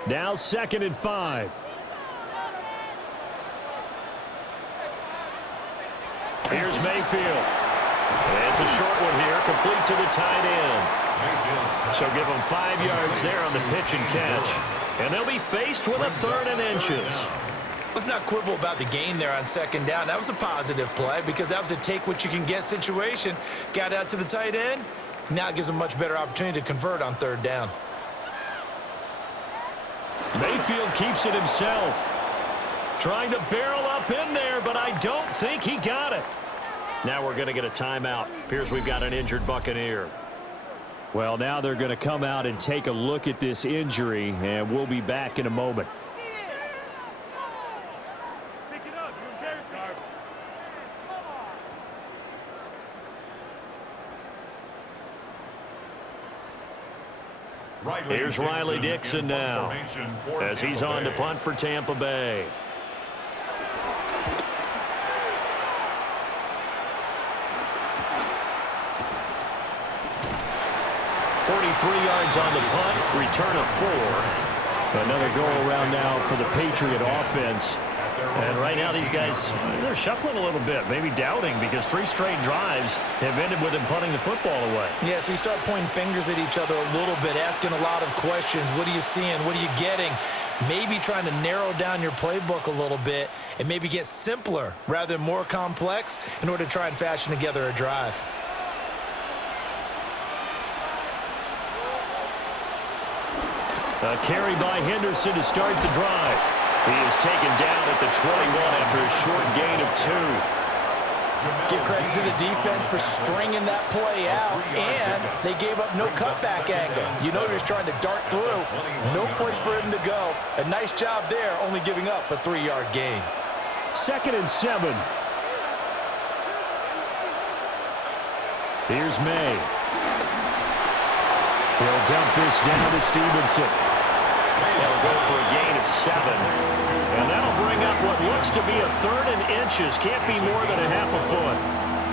Now 2nd and 5. Here's Mayfield. It's a short one here, complete to the tight end. So give them 5 yards there on the pitch and catch. And they'll be faced with a 3rd and inches. Let's not quibble about the gain there on 2nd down. That was a positive play because that was a take-what-you-can-get situation. Got out to the tight end. Now it gives them a much better opportunity to convert on 3rd down. Mayfield keeps it himself. Trying to barrel up in there, but I don't think he got it. Now we're going to get a timeout. Appears we've got an injured Buccaneer. Well, now they're going to come out and take a look at this injury, and we'll be back in a moment. Here's Riley Dixon now as he's on to punt for Tampa Bay. .43 yards on the punt, return of 4. Another go around now for the Patriot offense. And right now these guys, they're shuffling a little bit, maybe doubting, because 3 straight drives have ended with them punting the football away. Yeah, so you start pointing fingers at each other a little bit, asking a lot of questions. What are you seeing? What are you getting? Maybe trying to narrow down your playbook a little bit and maybe get simpler rather than more complex in order to try and fashion together a drive. A carry by Henderson to start the drive. He is taken down at the 21 after a short gain of 2. Give credit to the defense for stringing that play out, and they gave up no cutback angle. You know they're just trying to dart through. No place for him to go. A nice job there, only giving up a 3-yard gain. 2nd and 7. Here's May. He'll dump this down to Stevenson. They'll go for a gain of 7. And that'll bring up what looks to be a 3rd and inches. Can't be more than a half a foot.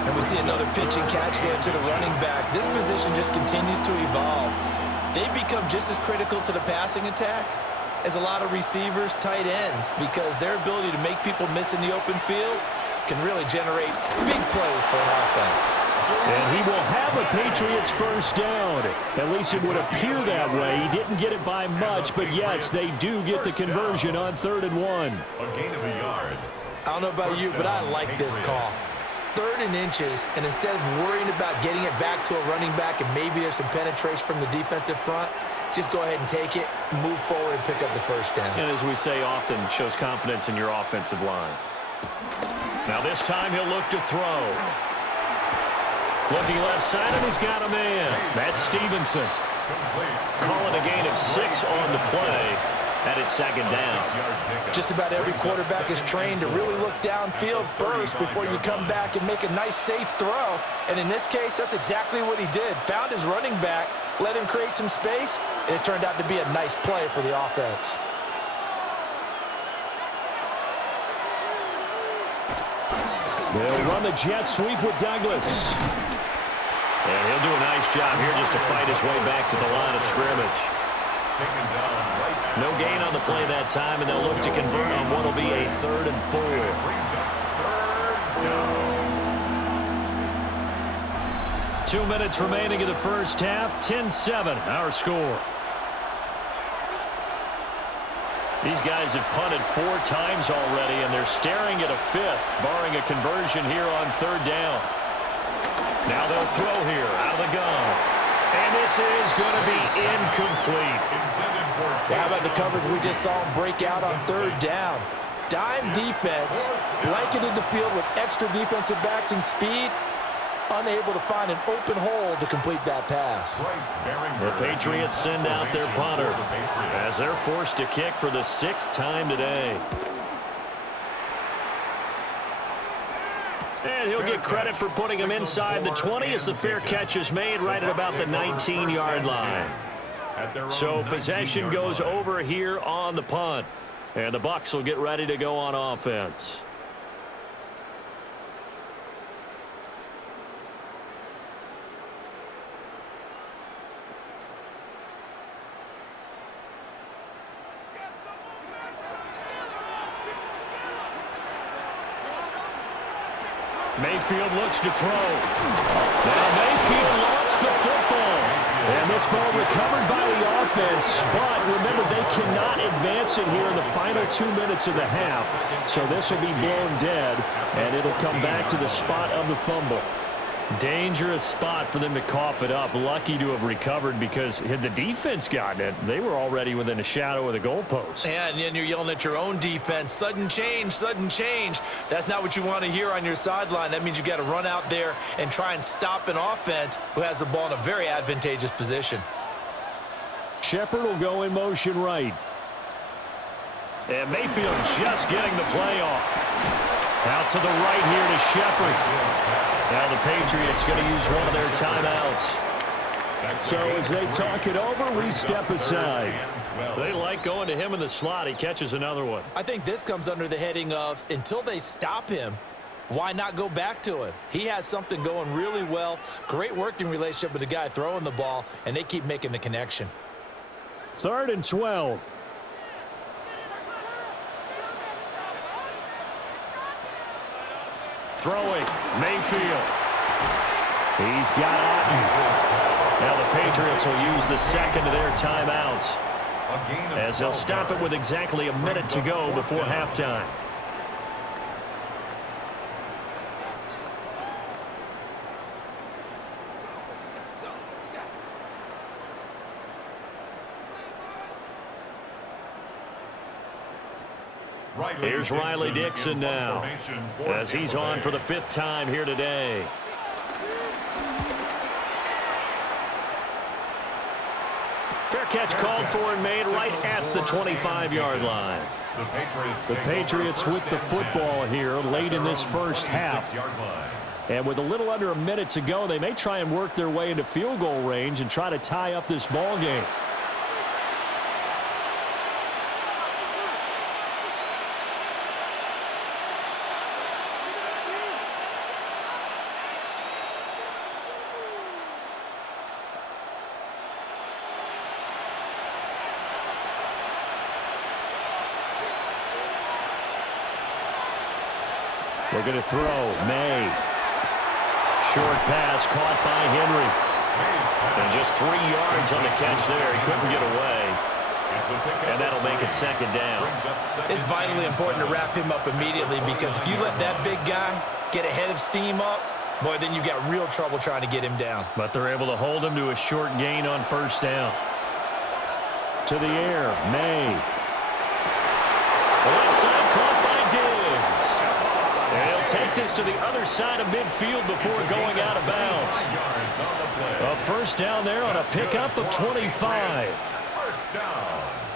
And we see another pitch and catch there to the running back. This position just continues to evolve. They become just as critical to the passing attack as a lot of receivers, tight ends, because their ability to make people miss in the open field can really generate big plays for an offense. And he will have a Patriots first down. At least it would appear that way. He didn't get it by much, but yes, they do get the conversion on 3rd and 1. A gain of a yard. I don't know about you, but I like this call. 3rd and inches, and instead of worrying about getting it back to a running back and maybe there's some penetration from the defensive front, just go ahead and take it, move forward, and pick up the first down. And as we say often, shows confidence in your offensive line. Now this time he'll look to throw. Looking left side, and he's got a man. That's Stevenson. Calling a gain of 6 on the play, and it's 2nd down. Just about every quarterback is trained to really look downfield first before you come back and make a nice, safe throw. And in this case, that's exactly what he did. Found his running back, let him create some space, and it turned out to be a nice play for the offense. They'll run the jet sweep with Douglas. And he'll do a nice job here just to fight his way back to the line of scrimmage. No gain on the play that time, and they'll look to convert on what will be a 3rd and 4. 2 minutes remaining in the first half. 10-7, our score. These guys have punted 4 times already, and they're staring at a 5th, barring a conversion here on 3rd down. Now they'll throw here out of the gun. And this is going to be incomplete. Well, how about the coverage we just saw him break out on 3rd down? Dime defense, blanketed the field with extra defensive backs and speed, unable to find an open hole to complete that pass. The Patriots send out their punter as they're forced to kick for the 6th time today. And he'll get credit for putting him inside the 20 as the fair catch is made right at about the 19-yard line. So possession goes over here on the punt. And the Bucs will get ready to go on offense. Mayfield looks to throw. Now Mayfield lost the football. And this ball recovered by the offense, but remember, they cannot advance it here in the final 2 minutes of the half. So this will be blown dead, and it'll come back to the spot of the fumble. Dangerous spot for them to cough it up. Lucky to have recovered because had the defense gotten it, they were already within a shadow of the goalpost. Yeah, and then you're yelling at your own defense. Sudden change, sudden change. That's not what you want to hear on your sideline. That means you got to run out there and try and stop an offense who has the ball in a very advantageous position. Shepard will go in motion right. And Mayfield just getting the play off. Out to the right here to Shepard. Now the Patriots going to use one of their timeouts. So as they talk it over, we step aside. They like going to him in the slot. He catches another one. I think this comes under the heading of until they stop him, why not go back to him? He has something going really well. Great working relationship with the guy throwing the ball, and they keep making the connection. 3rd and 12. Throwing, Mayfield. He's got Otten. Now the Patriots will use the second of their timeouts as they'll stop it with exactly a minute to go before halftime. Here's Riley Dixon now as he's on for the 5th time here today. Fair catch called for and made right at the 25-yard line. The Patriots with the football here late in this first half. And with a little under a minute to go, they may try and work their way into field goal range and try to tie up this ball game. We're going to throw. May. Short pass caught by Henry. And just 3 yards on the catch there. He couldn't get away. And that'll make it 2nd down. It's vitally important to wrap him up immediately because if you let that big guy get a head of steam up, boy, then you've got real trouble trying to get him down. But they're able to hold him to a short gain on 1st down. To the air. May. Left side caught by Diggs. And he'll take this to the other side of midfield before going out of bounds. A 1st down there on a pickup of 25.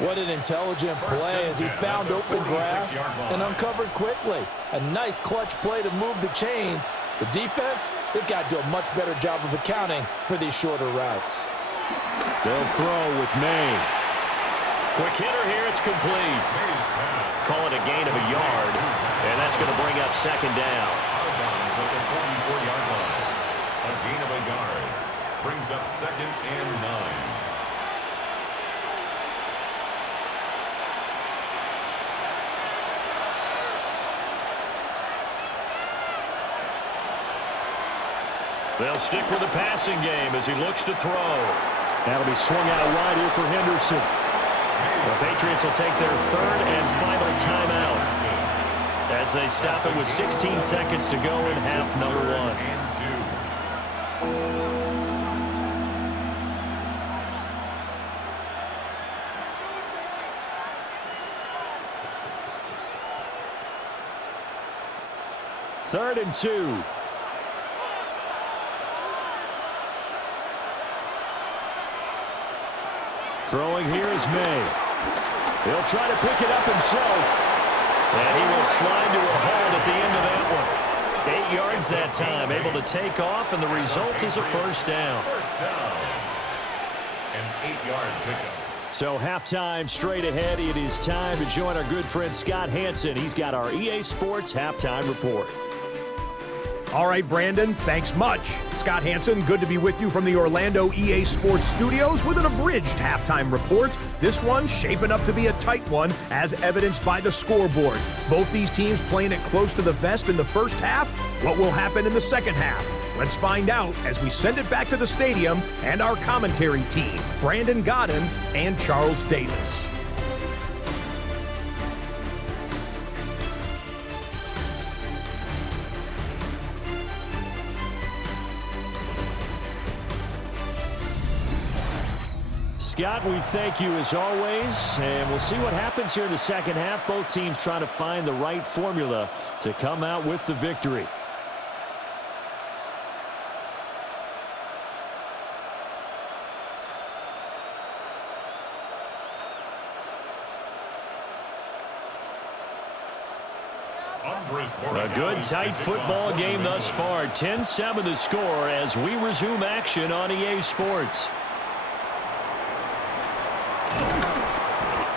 What an intelligent play as he found open grass and uncovered quickly. A nice clutch play to move the chains. The defense, they've got to do a much better job of accounting for these shorter routes. They'll throw with May. Quick hitter here, it's complete. Call it a gain of a yard, and that's going to bring up 2nd down. Out of bounds at the 44-yard line. A gain of a yard brings up 2nd and 9. They'll stick with the passing game as he looks to throw. That'll be swung out wide here for Henderson. The Patriots will take their 3rd and final timeout as they stop it with 16 seconds to go in half number 1. Third and 2. Throwing here is May. He'll try to pick it up himself. And he will slide to a hold at the end of that one. 8 yards that time, able to take off, and the result is a first down. First down. An 8-yard pickup. So halftime straight ahead. It is time to join our good friend Scott Hanson. He's got our EA Sports halftime report. All right, Brandon, thanks much. Scott Hanson, good to be with you from the Orlando EA Sports Studios with an abridged halftime report. This one shaping up to be a tight one, as evidenced by the scoreboard. Both these teams playing it close to the vest in the first half. What will happen in the second half? Let's find out as we send it back to the stadium and our commentary team, Brandon Godden and Charles Davis. Scott, we thank you as always, and we'll see what happens here in the second half. Both teams trying to find the right formula to come out with the victory. A good, tight football game thus far. 10-7 the score as we resume action on EA Sports.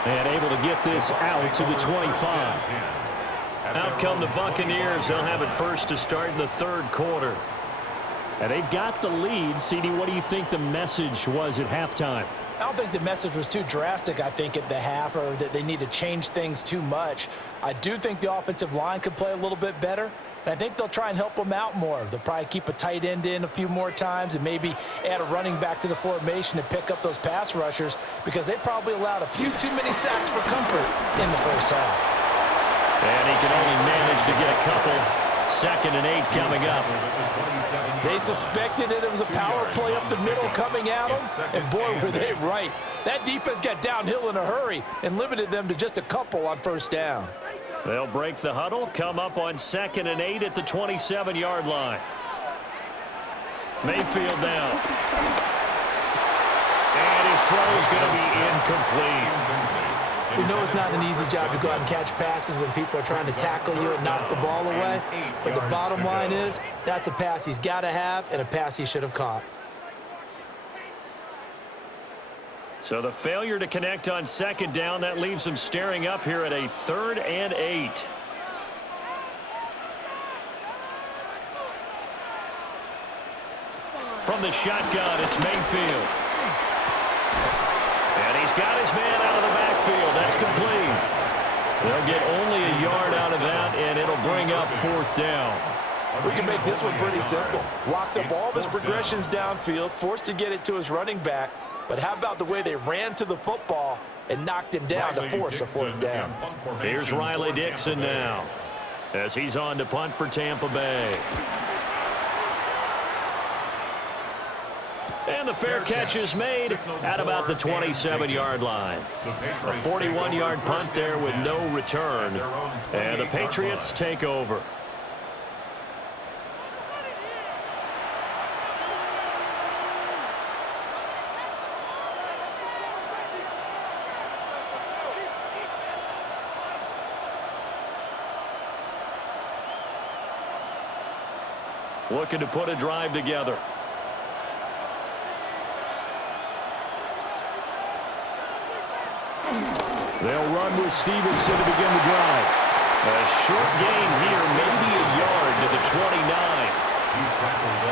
And able to get this out to the 25. Out come the Buccaneers. They'll have it first to start in the third quarter. And they've got the lead. CD, what do you think the message was at halftime? I don't think the message was too drastic, I think, at the half, or that they need to change things too much. I do think the offensive line could play a little bit better. And I think they'll try and help them out more. They'll probably keep a tight end in a few more times and maybe add a running back to the formation to pick up those pass rushers, because they probably allowed a few too many sacks for comfort in the first half. And he can only manage to get a couple. 2nd and 8 coming up. They suspected that it was a power play up the middle coming at them, and boy, were they right. That defense got downhill in a hurry and limited them to just a couple on first down. They'll break the huddle, come up on 2nd and 8 at the 27-yard line. Mayfield down. And his throw is going to be incomplete. We know it's not an easy job to go out and catch passes when people are trying to tackle you and knock the ball away. But the bottom line is, that's a pass he's got to have and a pass he should have caught. So the failure to connect on 2nd down, that leaves him staring up here at a 3rd and 8. From the shotgun, it's Mayfield. And he's got his man out of the backfield. That's complete. They'll get only a yard out of that, and it'll bring up 4th down. We can make this one pretty simple. Locked up all of his progressions downfield, forced to get it to his running back. But how about the way they ran to the football and knocked him down to force a 4th down? Here's Riley Dixon now as he's on to punt for Tampa Bay. And the fair catch is made at about the 27-yard line. A 41-yard punt there with no return. And the Patriots take over. Looking to put a drive together. They'll run with Stevenson to begin the drive. A short gain here, maybe a yard to the 29.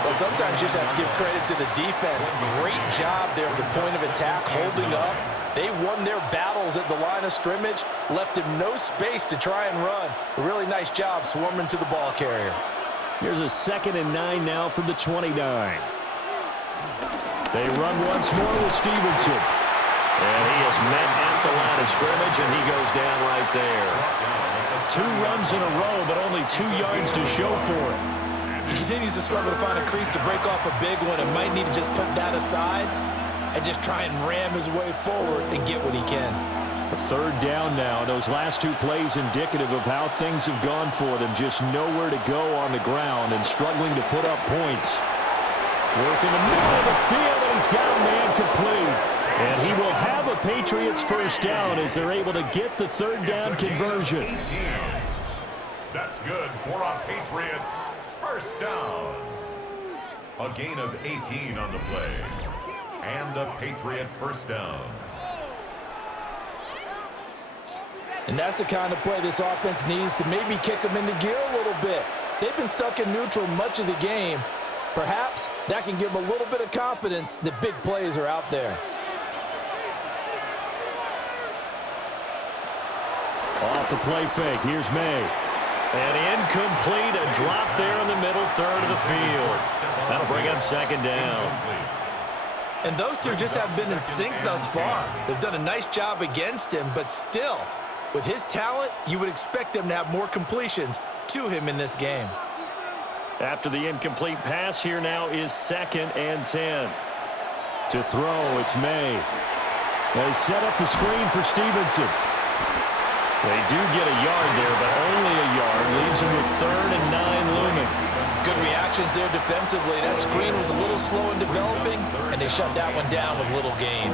Well, sometimes you just have to give credit to the defense. Great job there at the point of attack, holding up. They won their battles at the line of scrimmage, left him no space to try and run. A really nice job swarming to the ball carrier. Here's a 2nd and 9 now from the 29. They run once more with Stevenson. And he is met at the line of scrimmage, and he goes down right there. 2 runs in a row, but only 2 yards to show for it. He continues to struggle to find a crease to break off a big one, and might need to just put that aside and just try and ram his way forward and get what he can. A 3rd down now. Those last 2 plays indicative of how things have gone for them. Just nowhere to go on the ground and struggling to put up points. Work in the middle of the field, and he's got a man complete. And he will have a Patriots first down as they're able to get the 3rd down conversion. That's good for our Patriots. First down. A gain of 18 on the play. And a Patriot first down. And that's the kind of play this offense needs to maybe kick them into gear a little bit. They've been stuck in neutral much of the game. Perhaps that can give them a little bit of confidence that big plays are out there. Off the play fake, here's May. And incomplete, a drop there in the middle third of the field. That'll bring up second down. And those two just have been in sync thus far. They've done a nice job against him, but still, with his talent, you would expect them to have more completions to him in this game. After the incomplete pass, here now is 2nd and 10. To throw, it's May. They set up the screen for Stevenson. They do get a yard there, but only a yard. Leaves them with 3rd and 9 looming. Good reactions there defensively. That screen was a little slow in developing, and they shut that one down with little gain.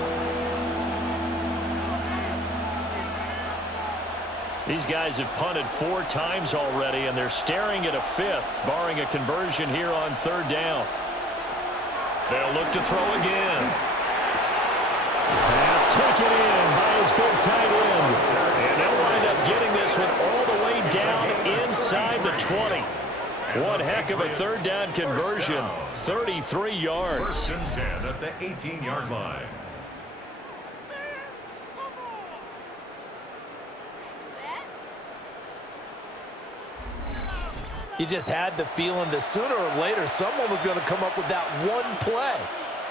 These guys have punted 4 times already, and they're staring at a 5th, barring a conversion here on 3rd down. They'll look to throw again. Pass taken in by his big tight end. And they'll wind up getting this one all the way down inside the 20. One heck of a 3rd down conversion, 33 yards. 1st and 10 at the 18-yard line. You just had the feeling that sooner or later someone was going to come up with that one play.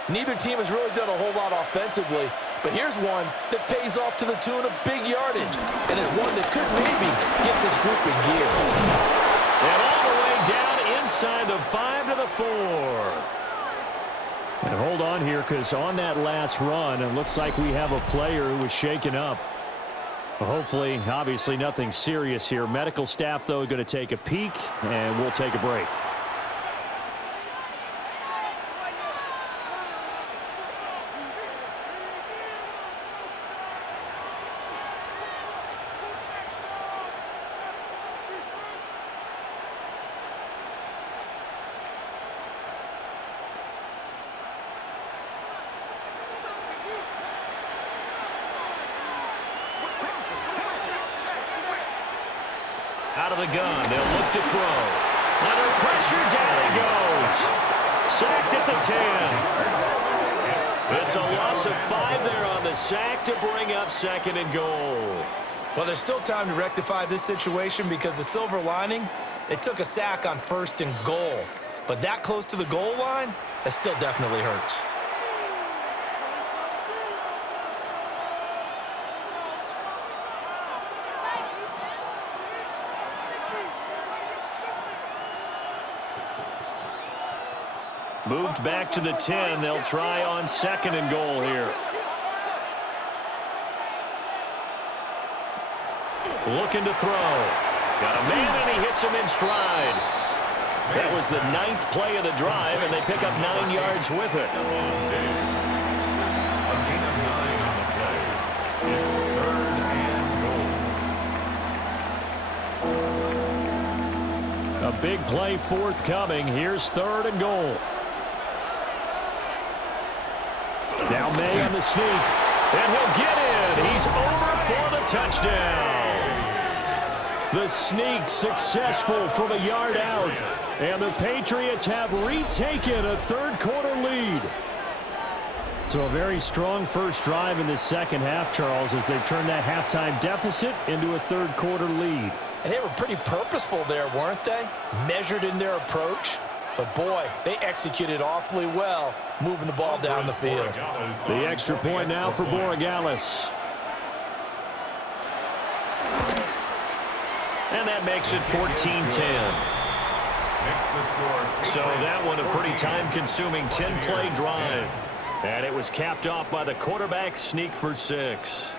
Neither team has really done a whole lot offensively, but here's one that pays off to the tune of big yardage, and it's one that could maybe get this group in gear. And all the way down inside the 5 to the 4. And hold on here, because on that last run, it looks like we have a player who was shaken up. Hopefully, obviously nothing serious here. Medical staff, though, going to take a peek, and we'll take a break. Out of the gun, they'll look to throw. Under pressure, down he goes. Sacked at the 10. It's a loss of 5 there on the sack to bring up 2nd and goal. Well, there's still time to rectify this situation because the silver lining, they took a sack on 1st and goal. But that close to the goal line, that still definitely hurts. Moved back to the 10. They'll try on 2nd and goal here. Looking to throw. Got a man, and he hits him in stride. That was the 9th play of the drive, and they pick up 9 yards with it. A gain of 9 on the play. It's 3rd and goal. A big play forthcoming. Here's 3rd and goal. Now May on the sneak, and he'll get in. He's over for the touchdown. The sneak successful from a yard out, and the Patriots have retaken a 3rd quarter lead. So a very strong first drive in the second half, Charles, as they've turned that halftime deficit into a 3rd quarter lead. And they were pretty purposeful there, weren't they? Measured in their approach. But, boy, they executed awfully well, moving the ball down the field. The extra point now for Borregales. And that makes it 14-10. So that one a pretty time-consuming 10-play drive. And it was capped off by the quarterback sneak for 6.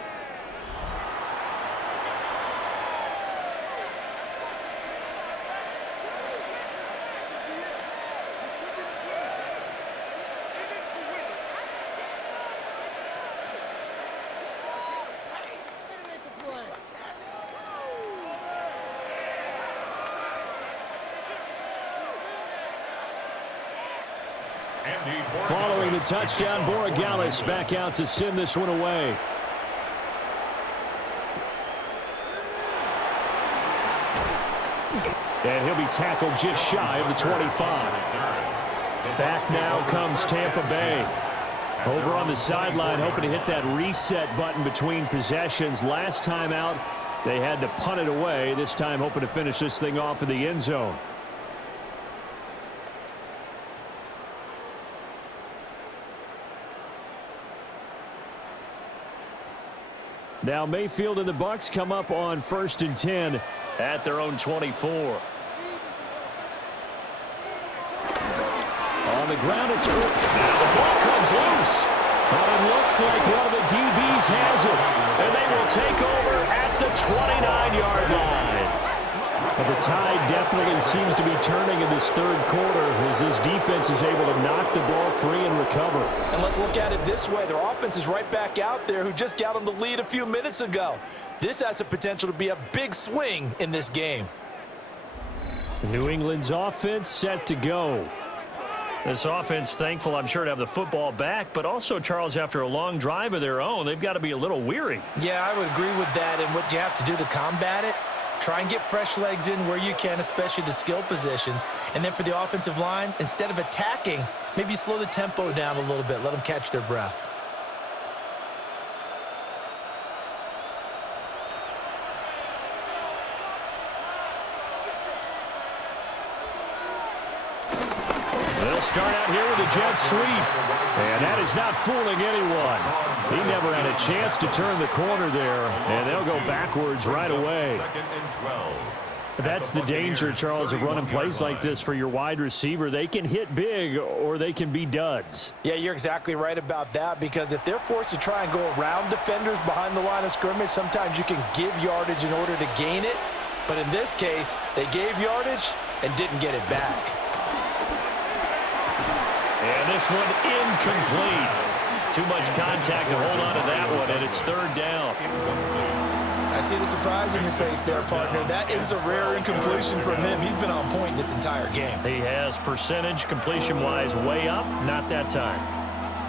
Following the touchdown, Borregales back out to send this one away. And he'll be tackled just shy of the 25. Back now comes Tampa Bay. Over on the sideline, hoping to hit that reset button between possessions. Last time out, they had to punt it away. This time, hoping to finish this thing off in the end zone. Now Mayfield and the Bucs come up on 1st and 10 at their own 24. On the ground, it's now the ball comes loose. But it looks like one of the DBs has it. And they will take over at the 29-yard line. But the tide definitely seems to be turning in this third quarter as this defense is able to knock the ball free and recover. And let's look at it this way. Their offense is right back out there who just got them the lead a few minutes ago. This has the potential to be a big swing in this game. New England's offense set to go. This offense, thankful, I'm sure, to have the football back, but also, Charles, after a long drive of their own, they've got to be a little weary. Yeah, I would agree with that, and what you have to do to combat it, try and get fresh legs in where you can, especially the skill positions. And then for the offensive line, instead of attacking, maybe slow the tempo down a little bit, let them catch their breath. They'll start out here with a jet sweep. And that is not fooling anyone. He never had a chance to turn the corner there. And they'll go backwards right away. That's the danger, Charles, of running plays like this for your wide receiver. They can hit big or they can be duds. Yeah, you're exactly right about that, because if they're forced to try and go around defenders behind the line of scrimmage, sometimes you can give yardage in order to gain it. But in this case, they gave yardage and didn't get it back. And this one incomplete. Too much contact to hold on to that one, and it's third down. I see the surprise in your face there, partner. That is a rare incompletion from him. He's been on point this entire game. He has percentage completion-wise way up, not that time.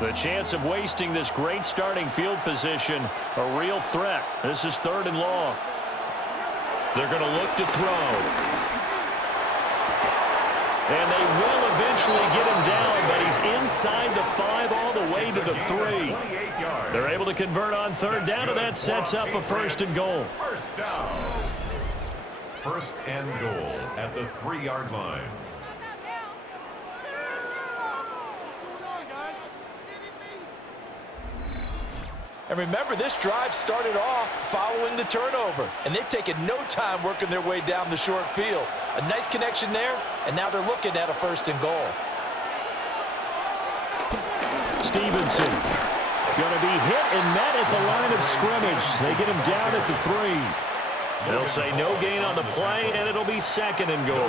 The chance of wasting this great starting field position, a real threat. This is 3rd and long. They're going to look to throw. And they will eventually get him down, but he's inside the 5 all the way to the 3. They're able to convert on 3rd down, and that sets up a 1st and goal. First down. 1st and goal at the 3-yard line. And remember, this drive started off following the turnover, and they've taken no time working their way down the short field. A nice connection there, and now they're looking at a 1st and goal. Stevenson going to be hit and met at the line of scrimmage. They get him down at the 3. They'll say no gain on the play, and it'll be 2nd and goal.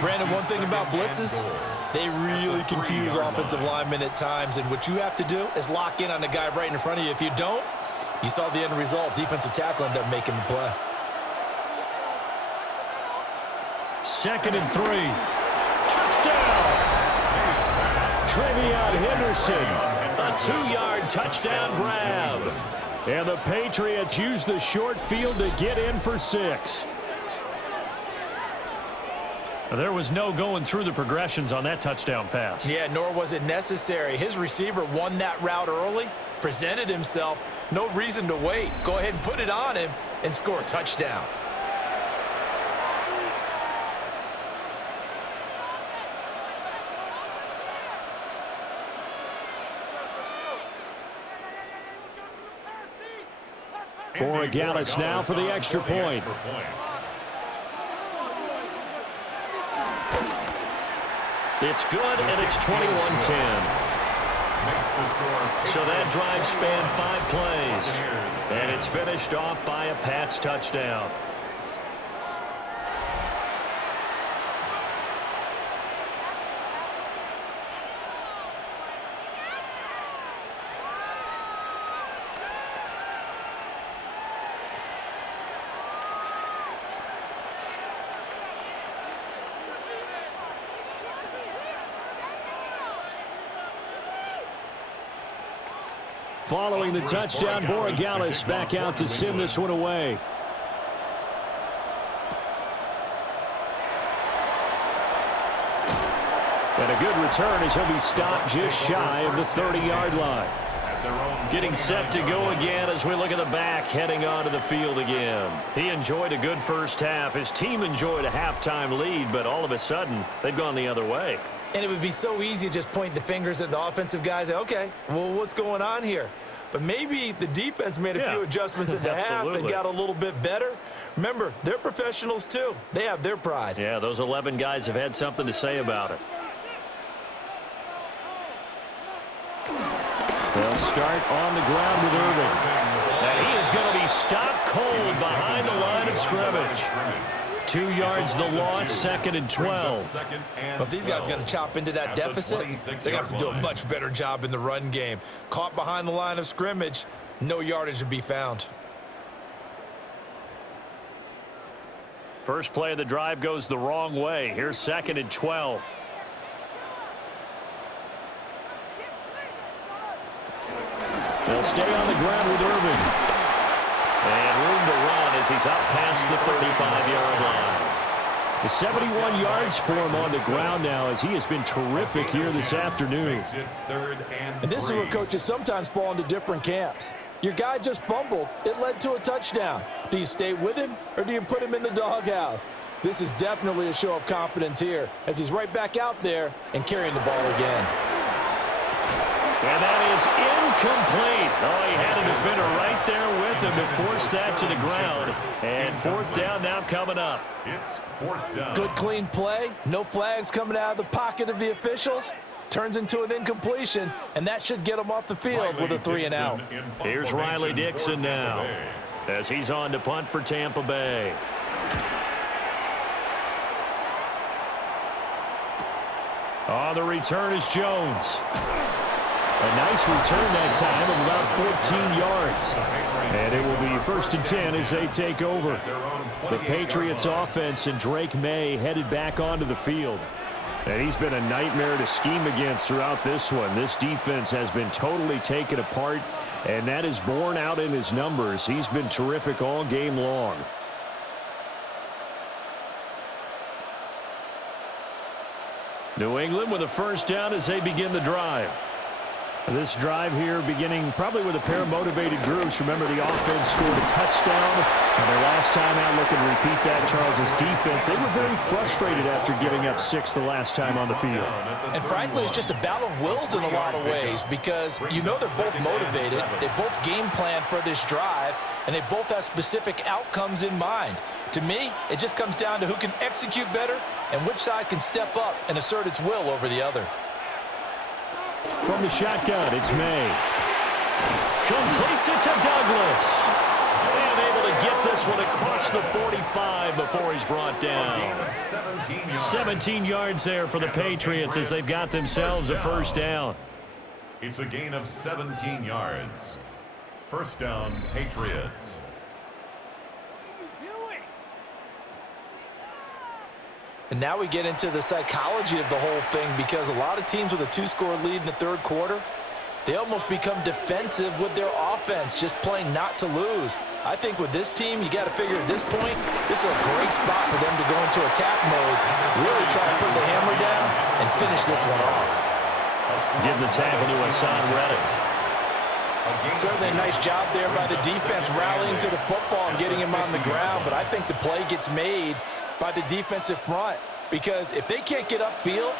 Brandon, one thing about blitzes, they really confuse offensive linemen at times, and what you have to do is lock in on the guy right in front of you. If you don't, you saw the end result. Defensive tackle ended up making the play. 2nd and 3. Touchdown! Trevion Henderson, a 2-yard touchdown grab. And the Patriots use the short field to get in for 6. There was no going through the progressions on that touchdown pass. Yeah, nor was it necessary. His receiver won that route early, presented himself, no reason to wait. Go ahead and put it on him and score a touchdown. Borregales now for the extra point. It's good, and it's 21-10. So that drive spanned 5 plays, and it's finished off by a Pats touchdown. Following the touchdown, Borregales back out to send this one away. And a good return as he'll be stopped just shy of the 30-yard line. Getting set to go again as we look at the back heading onto the field again. He enjoyed a good first half. His team enjoyed a halftime lead, but all of a sudden, they've gone the other way. And it would be so easy to just point the fingers at the offensive guys. Okay, well, what's going on here? But maybe the defense made a few adjustments at the half and got a little bit better. Remember, they're professionals too. They have their pride. Yeah, those 11 guys have had something to say about it. They'll start on the ground with Irving. And he is going to be stopped cold behind the line of scrimmage. 2 yards the loss, 2nd and 12. But if these guys are going to chop into that deficit, they're going to have to do a much better job in the run game. Caught behind the line of scrimmage, no yardage to be found. First play of the drive goes the wrong way. Here's 2nd and 12. They'll stay on the ground with Irving. And room to run as he's out past the 35-yard line. The 71 yards for him on the ground now as he has been terrific here this afternoon. And this is where coaches sometimes fall into different camps. Your guy just fumbled. It led to a touchdown. Do you stay with him or do you put him in the doghouse? This is definitely a show of confidence here as he's right back out there and carrying the ball again. And that is incomplete. Oh, he had a defender right there with him to force that to the ground. And 4th down now coming up. It's 4th down. Good clean play. No flags coming out of the pocket of the officials. Turns into an incompletion, and that should get him off the field with a 3-and-out. Here's Riley Dixon now as he's on to punt for Tampa Bay. On the return is Jones. A nice return that time of about 14 yards. And it will be 1st and 10 as they take over. The Patriots offense and Drake May headed back onto the field. And he's been a nightmare to scheme against throughout this one. This defense has been totally taken apart, and that is borne out in his numbers. He's been terrific all game long. New England with a 1st down as they begin the drive. This drive here beginning probably with a pair of motivated groups. Remember, the offense scored a touchdown. And their last time out, looking to repeat that, Charles's defense, they were very frustrated after giving up 6 the last time on the field. And frankly, it's just a battle of wills in a lot of ways because you know they're both motivated. They both game plan for this drive, and they both have specific outcomes in mind. To me, it just comes down to who can execute better and which side can step up and assert its will over the other. From the shotgun, it's May. Completes it to Douglas. And able to get this one across the 45 before he's brought down. 17 yards there for the Patriots as they've got themselves a 1st down. It's a gain of 17 yards. 1st down, Patriots. And now we get into the psychology of the whole thing because a lot of teams with a 2-score lead in the 3rd quarter, they almost become defensive with their offense, just playing not to lose. I think with this team, you got to figure at this point, this is a great spot for them to go into attack mode, really try to put the hammer down and finish this one off. Give the tackle to Hassan Reddick. Certainly a nice job there by the defense rallying to the football and getting him on the ground, but I think the play gets made by the defensive front because if they can't get upfield,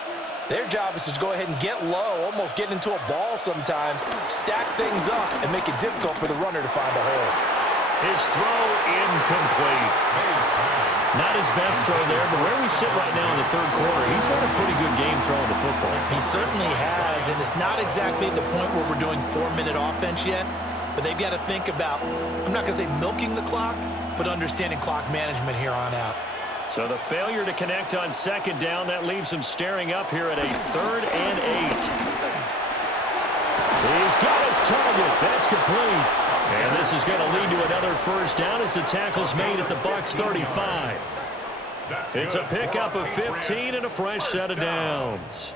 their job is to go ahead and get low, almost get into a ball sometimes, stack things up, and make it difficult for the runner to find a hole. His throw incomplete. Not his best throw there, but where we sit right now in the 3rd quarter, he's had a pretty good game throwing the football. He certainly has, and it's not exactly at the point where we're doing 4-minute offense yet, but they've got to think about, I'm not going to say milking the clock, but understanding clock management here on out. So the failure to connect on 2nd down, that leaves him staring up here at a 3rd and 8. He's got his target. That's complete. And this is going to lead to another 1st down as the tackle's made at the Bucs 35. It's a pickup of 15 and a fresh set of downs.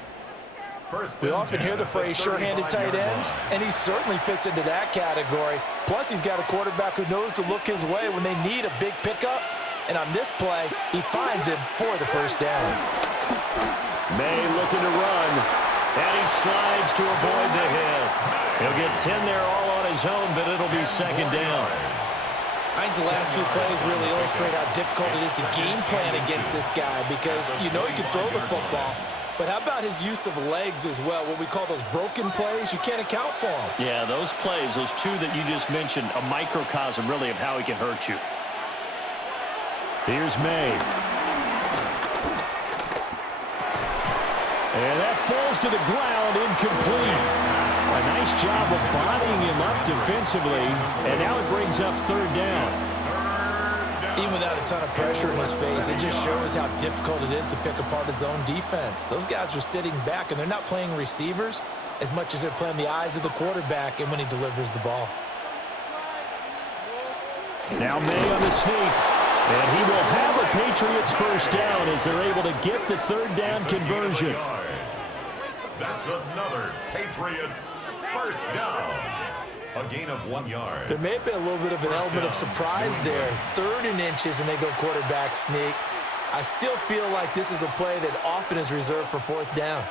We often hear the phrase sure-handed tight ends, and he certainly fits into that category. Plus, he's got a quarterback who knows to look his way when they need a big pickup. And on this play, he finds him for the first down. May looking to run, and he slides to avoid the hit. He'll get 10 there all on his own, but it'll be second down. I think the last two plays really illustrate how difficult it is to game plan against this guy because you know he can throw the football. But how about his use of legs as well? What we call those broken plays, you can't account for them. Yeah, those plays, those two that you just mentioned, a microcosm really of how he can hurt you. Here's May. And that falls to the ground, incomplete. A nice job of bodying him up defensively, and now it brings up third down. Even without a ton of pressure in his face, it just shows how difficult it is to pick apart his own defense. Those guys are sitting back, and they're not playing receivers as much as they're playing the eyes of the quarterback and when he delivers the ball. Now May on the sneak, and he will have a Patriots first down as they're able to get the third down conversion. That's another Patriots first down. A gain of 1 yard. There may have been a little bit of an element of surprise there. 3rd and inches, and they go quarterback sneak. I still feel like this is a play that often is reserved for 4th down.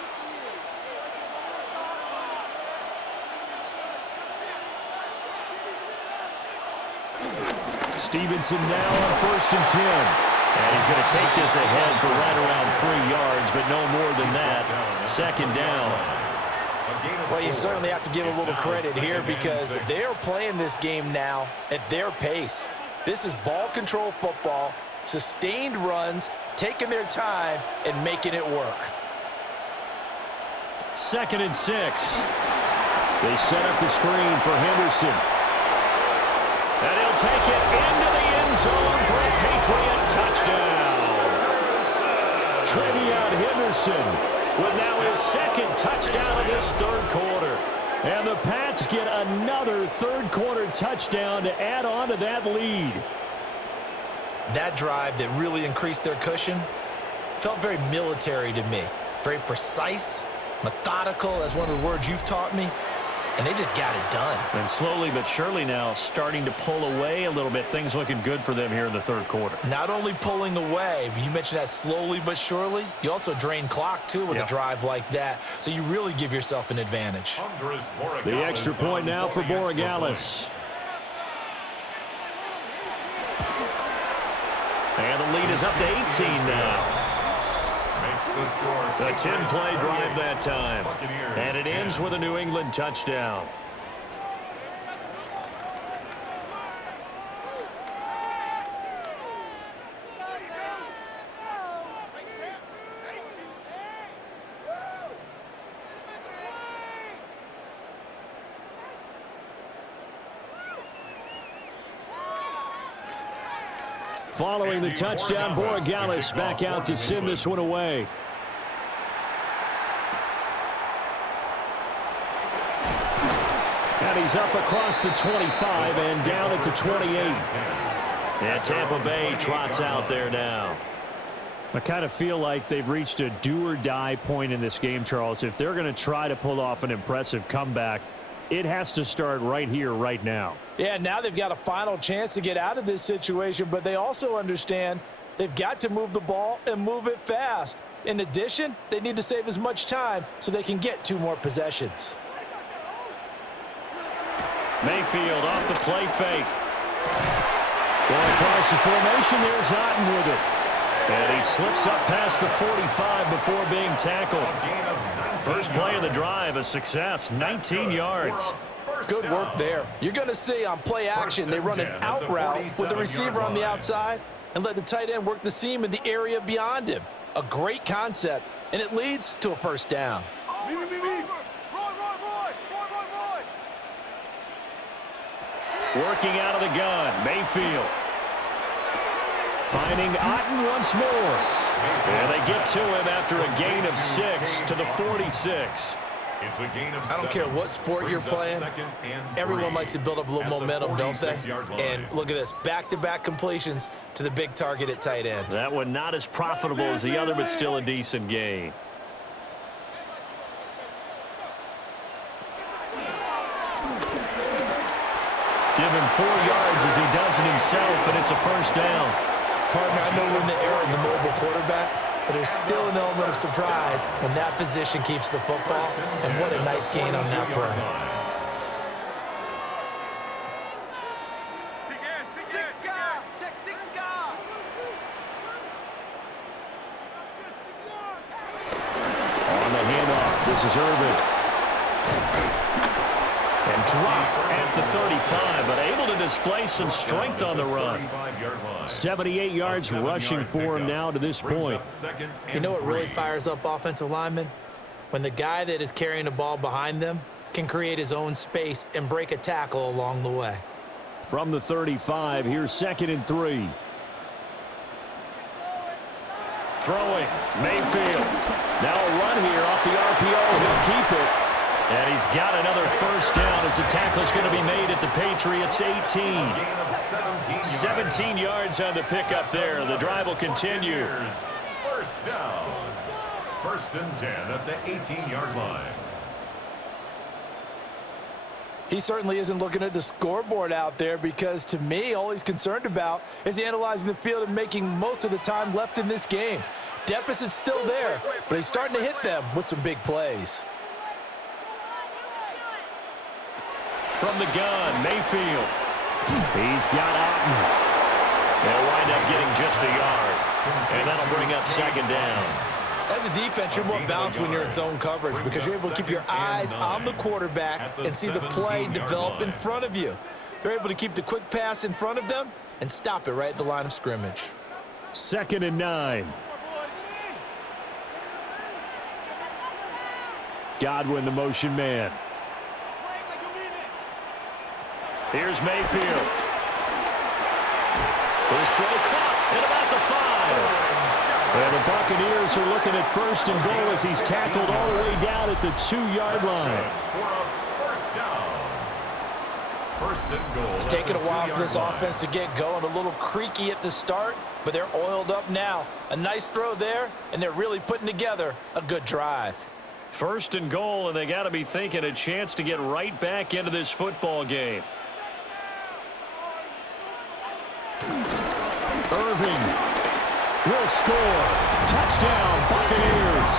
Stevenson now on 1st and 10. And he's going to take this ahead for right around 3 yards, but no more than that. Second down. Well, you certainly have to give a little credit here because they're playing this game now at their pace. This is ball control football, sustained runs, taking their time, and making it work. 2nd and 6. They set up the screen for Henderson. And he'll take it into the end zone for a Patriot touchdown. Trevion Henderson with now his 2nd touchdown of this 3rd quarter. And the Pats get another 3rd quarter touchdown to add on to that lead. That drive that really increased their cushion felt very military to me. Very precise, methodical, that's one of the words you've taught me. And they just got it done. And slowly but surely now starting to pull away a little bit. Things looking good for them here in the 3rd quarter. Not only pulling away, but you mentioned that slowly but surely. You also drain clock, too, with a drive like that. So you really give yourself an advantage. The extra point now for Borregales. And the lead is up to 18 now. A 10-play drive that time. And it ends with a New England touchdown. Following the touchdown, Borregales back out to send this one away. And he's up across the 25 and down at the 28. And Tampa Bay trots out there now. I kind of feel like they've reached a do-or-die point in this game, Charles. If they're going to try to pull off an impressive comeback, it has to start right here, right now. Yeah, now they've got a final chance to get out of this situation, but they also understand they've got to move the ball and move it fast. In addition, they need to save as much time so they can get 2 more possessions. Mayfield off the play fake. Going across the formation, there's Otten with it. And he slips up past the 45 before being tackled. First play of the drive, a success, 19 yards. Good work there. You're going to see on play action, they run an out route with the receiver on the outside and let the tight end work the seam in the area beyond him. A great concept, and it leads to a first down. Working out of the gun, Mayfield. Finding Otten once more. And they get to him after a gain of 6 to the 46. It's a gain of 7. I don't care what sport you're playing. Everyone likes to build up a little momentum, don't they? And look at this, back-to-back completions to the big target at tight end. That one not as profitable as the other, but still a decent gain. give him 4 yards as he does it himself, and it's a first down. Partner, I know we're in the era of the mobile quarterback, but there's still an element of surprise when that physician keeps the football, and what a nice gain on that play. On the handoff, this is Irvin. And dropped at the 35, but able to display some strength on the run. 78 yards rushing for him now to this point. You know what really fires up offensive linemen? When the guy that is carrying the ball behind them can create his own space and break a tackle along the way. From the 35, here's 2nd and 3. Throwing, Mayfield. Now a run here off the RPO. He'll keep it. And he's got another first down as the tackle's going to be made at the Patriots 18. 17 yards on the pickup there. The drive will continue. First down. 1st and 10 at the 18-yard line. He certainly isn't looking at the scoreboard out there because, to me, all he's concerned about is analyzing the field and making most of the time left in this game. Deficit's still there, but he's starting to hit them with some big plays. From the gun, Mayfield. He's got Otten. They'll wind up getting just a yard. And that'll bring up 2nd down. As a defense, you're more balanced when you're in zone coverage because you're able to keep your eyes on the quarterback and see the play develop in front of you. They're able to keep the quick pass in front of them and stop it right at the line of scrimmage. 2nd and 9. Godwin, the motion man. Here's Mayfield. His throw caught at about the 5. And the Buccaneers are looking at 1st and goal as he's tackled all the way down at the 2-yard line. It's taken a while for this offense to get going. A little creaky at the start, but they're oiled up now. A nice throw there, and they're really putting together a good drive. 1st and goal, and they got to be thinking a chance to get right back into this football game. Irving will score. Touchdown, Buccaneers.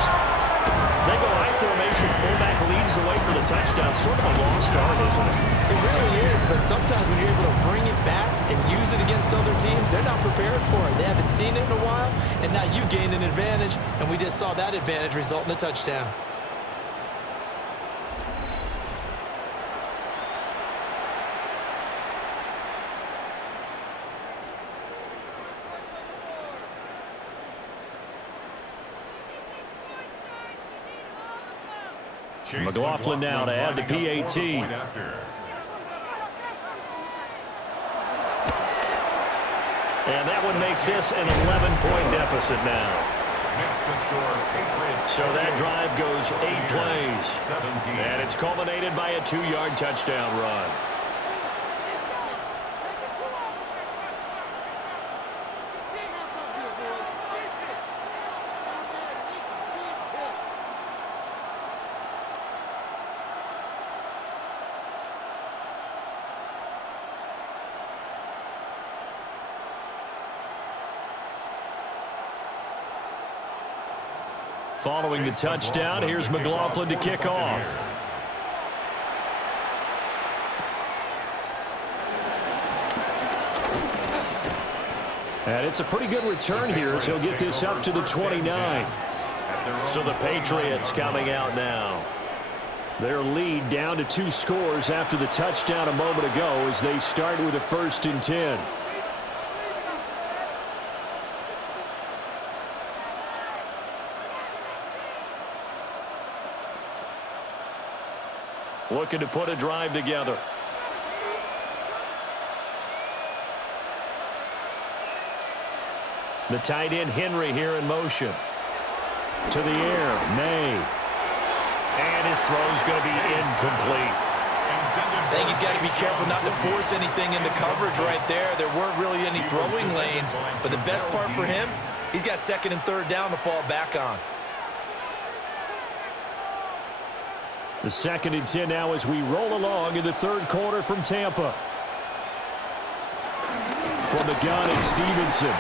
They go high formation. Fullback leads the way for the touchdown. Sort of a lost art, isn't it? It really is, but sometimes when you're able to bring it back and use it against other teams, they're not prepared for it. They haven't seen it in a while, and now you gain an advantage, and we just saw that advantage result in a touchdown. McLaughlin now to add the PAT. And that one makes this an 11-point deficit now. So that drive goes 8 plays. And it's culminated by a 2-yard touchdown run. Following the touchdown, here's McLaughlin to kick off. And it's a pretty good return here as he'll get this up to the 29. So the Patriots coming out now. Their lead down to 2 scores after the touchdown a moment ago as they start with a 1st and 10. Looking to put a drive together. The tight end Henry here in motion. To the air, May. And his throw's going to be incomplete. I think he's got to be careful not to force anything into coverage right there. There weren't really any throwing lanes, but the best part for him, he's got 2nd and 3rd down to fall back on. The 2nd and 10 now as we roll along in the 3rd quarter from Tampa. from the gun, and Stevenson.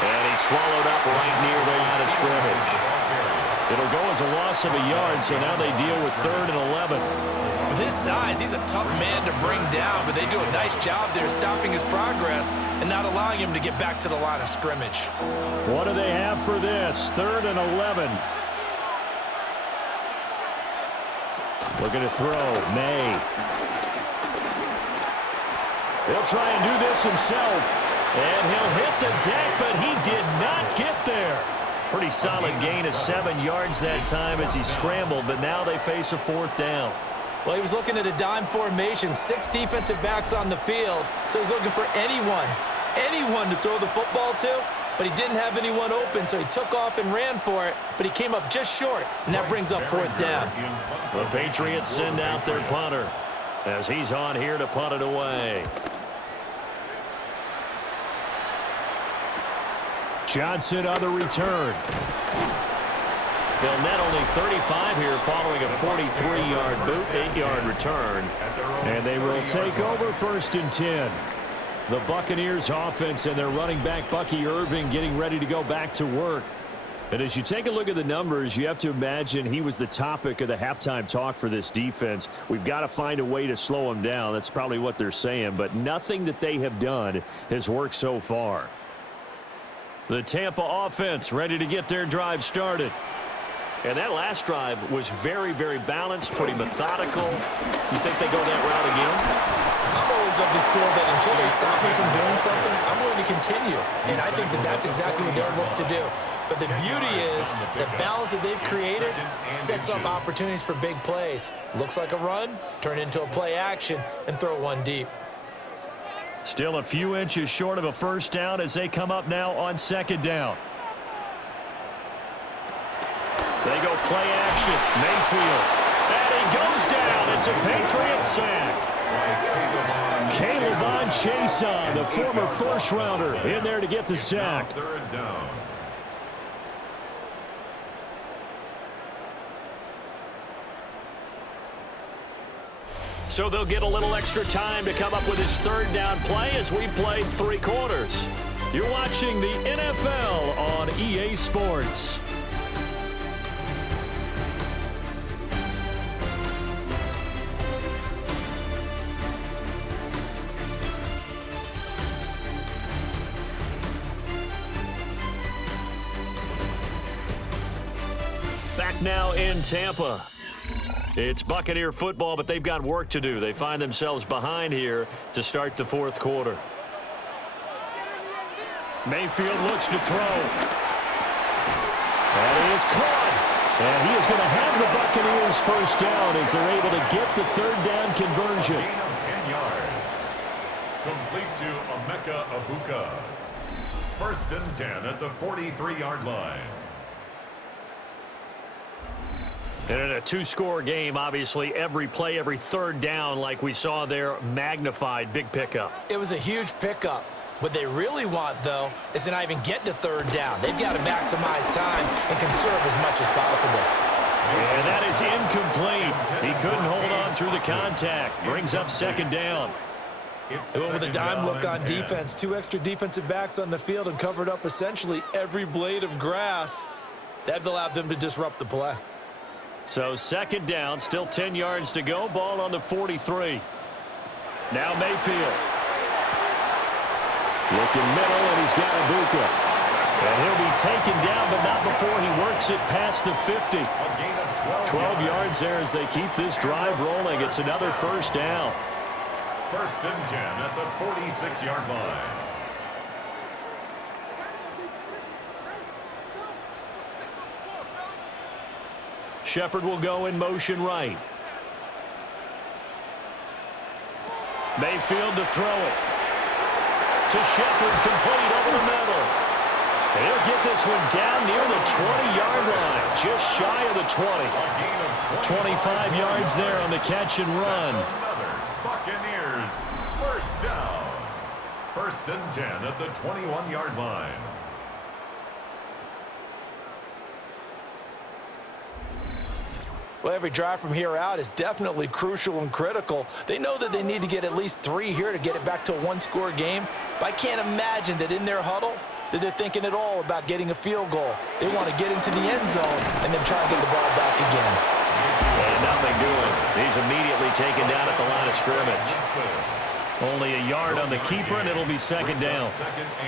And he's swallowed up right near the line of scrimmage. It'll go as a loss of a yard, so now they deal with 3rd and 11. With his size, he's a tough man to bring down, but they do a nice job there stopping his progress and not allowing him to get back to the line of scrimmage. What do they have for this? 3rd and 11. Looking to throw. May. He'll try and do this himself. And he'll hit the deck, but he did not get there. Pretty solid gain of 7 yards that time as he scrambled, but now they face a 4th down. Well, he was looking at a dime formation, 6 defensive backs on the field, so he's looking for anyone to throw the football to, but he didn't have anyone open, so he took off and ran for it, but he came up just short, and that brings up 4th down. The Patriots send out their punter as he's on here to punt it away. Johnson on the return. They'll net only 35 here following a 43-yard boot, 8-yard return. And they will take over 1st and 10. The Buccaneers offense and their running back Bucky Irving getting ready to go back to work. And as you take a look at the numbers, you have to imagine he was the topic of the halftime talk for this defense. We've got to find a way to slow him down. That's probably what they're saying. But nothing that they have done has worked so far. The Tampa offense ready to get their drive started. And that last drive was very, very balanced, pretty methodical. You think they go that route again? I'm always of the school that until they stop me from doing something, I'm going to continue. And I think that that's exactly what they'll look to do. But the beauty is the balance that they've created sets up opportunities for big plays. Looks like a run, turn into a play action, and throw one deep. Still a few inches short of a 1st down as they come up now on 2nd down. They go play action. Mayfield. And he goes down. It's a Patriots sack. Caleb Chason, the former 1st-rounder, in there to get the sack. 3rd down. So they'll get a little extra time to come up with his 3rd down play as we played 3 quarters. You're watching the NFL on EA Sports. Back now in Tampa. It's Buccaneer football, but they've got work to do. They find themselves behind here to start the 4th quarter. Mayfield looks to throw. And he is caught. And he is going to have the Buccaneers 1st down as they're able to get the 3rd down conversion. Gain of 10 yards. Complete to Emeka Egbuka. 1st and 10 at the 43-yard line. And in a 2-score game, obviously, every play, every 3rd down, like we saw there, magnified. Big pickup. It was a huge pickup. What they really want, though, is to not even get to 3rd down. They've got to maximize time and conserve as much as possible. And that is incomplete. He couldn't hold on through the contact. Brings up 2nd down. They went with a dime look on defense. 2 extra defensive backs on the field and covered up essentially every blade of grass. That allowed them to disrupt the play. So 2nd down, still 10 yards to go. Ball on the 43. Now Mayfield. Looking middle, and he's got Egbuka. And he'll be taken down, but not before he works it past the 50. 12 yards there as they keep this drive rolling. It's another 1st down. 1st and 10 at the 46-yard line. Shepard will go in motion right. Mayfield to throw it. To Shepard, complete over the middle. And he'll get this one down near the 20-yard line, just shy of the 20. 25 yards there on the catch and run. Buccaneers, 1st down. 1st and 10 at the 21-yard line. Well, every drive from here out is definitely crucial and critical. They know that they need to get at least 3 here to get it back to a one-score game. But I can't imagine that in their huddle that they're thinking at all about getting a field goal. They want to get into the end zone and then try to get the ball back again. And nothing doing. He's immediately taken down at the line of scrimmage. Only a yard on the keeper, and it'll be second down.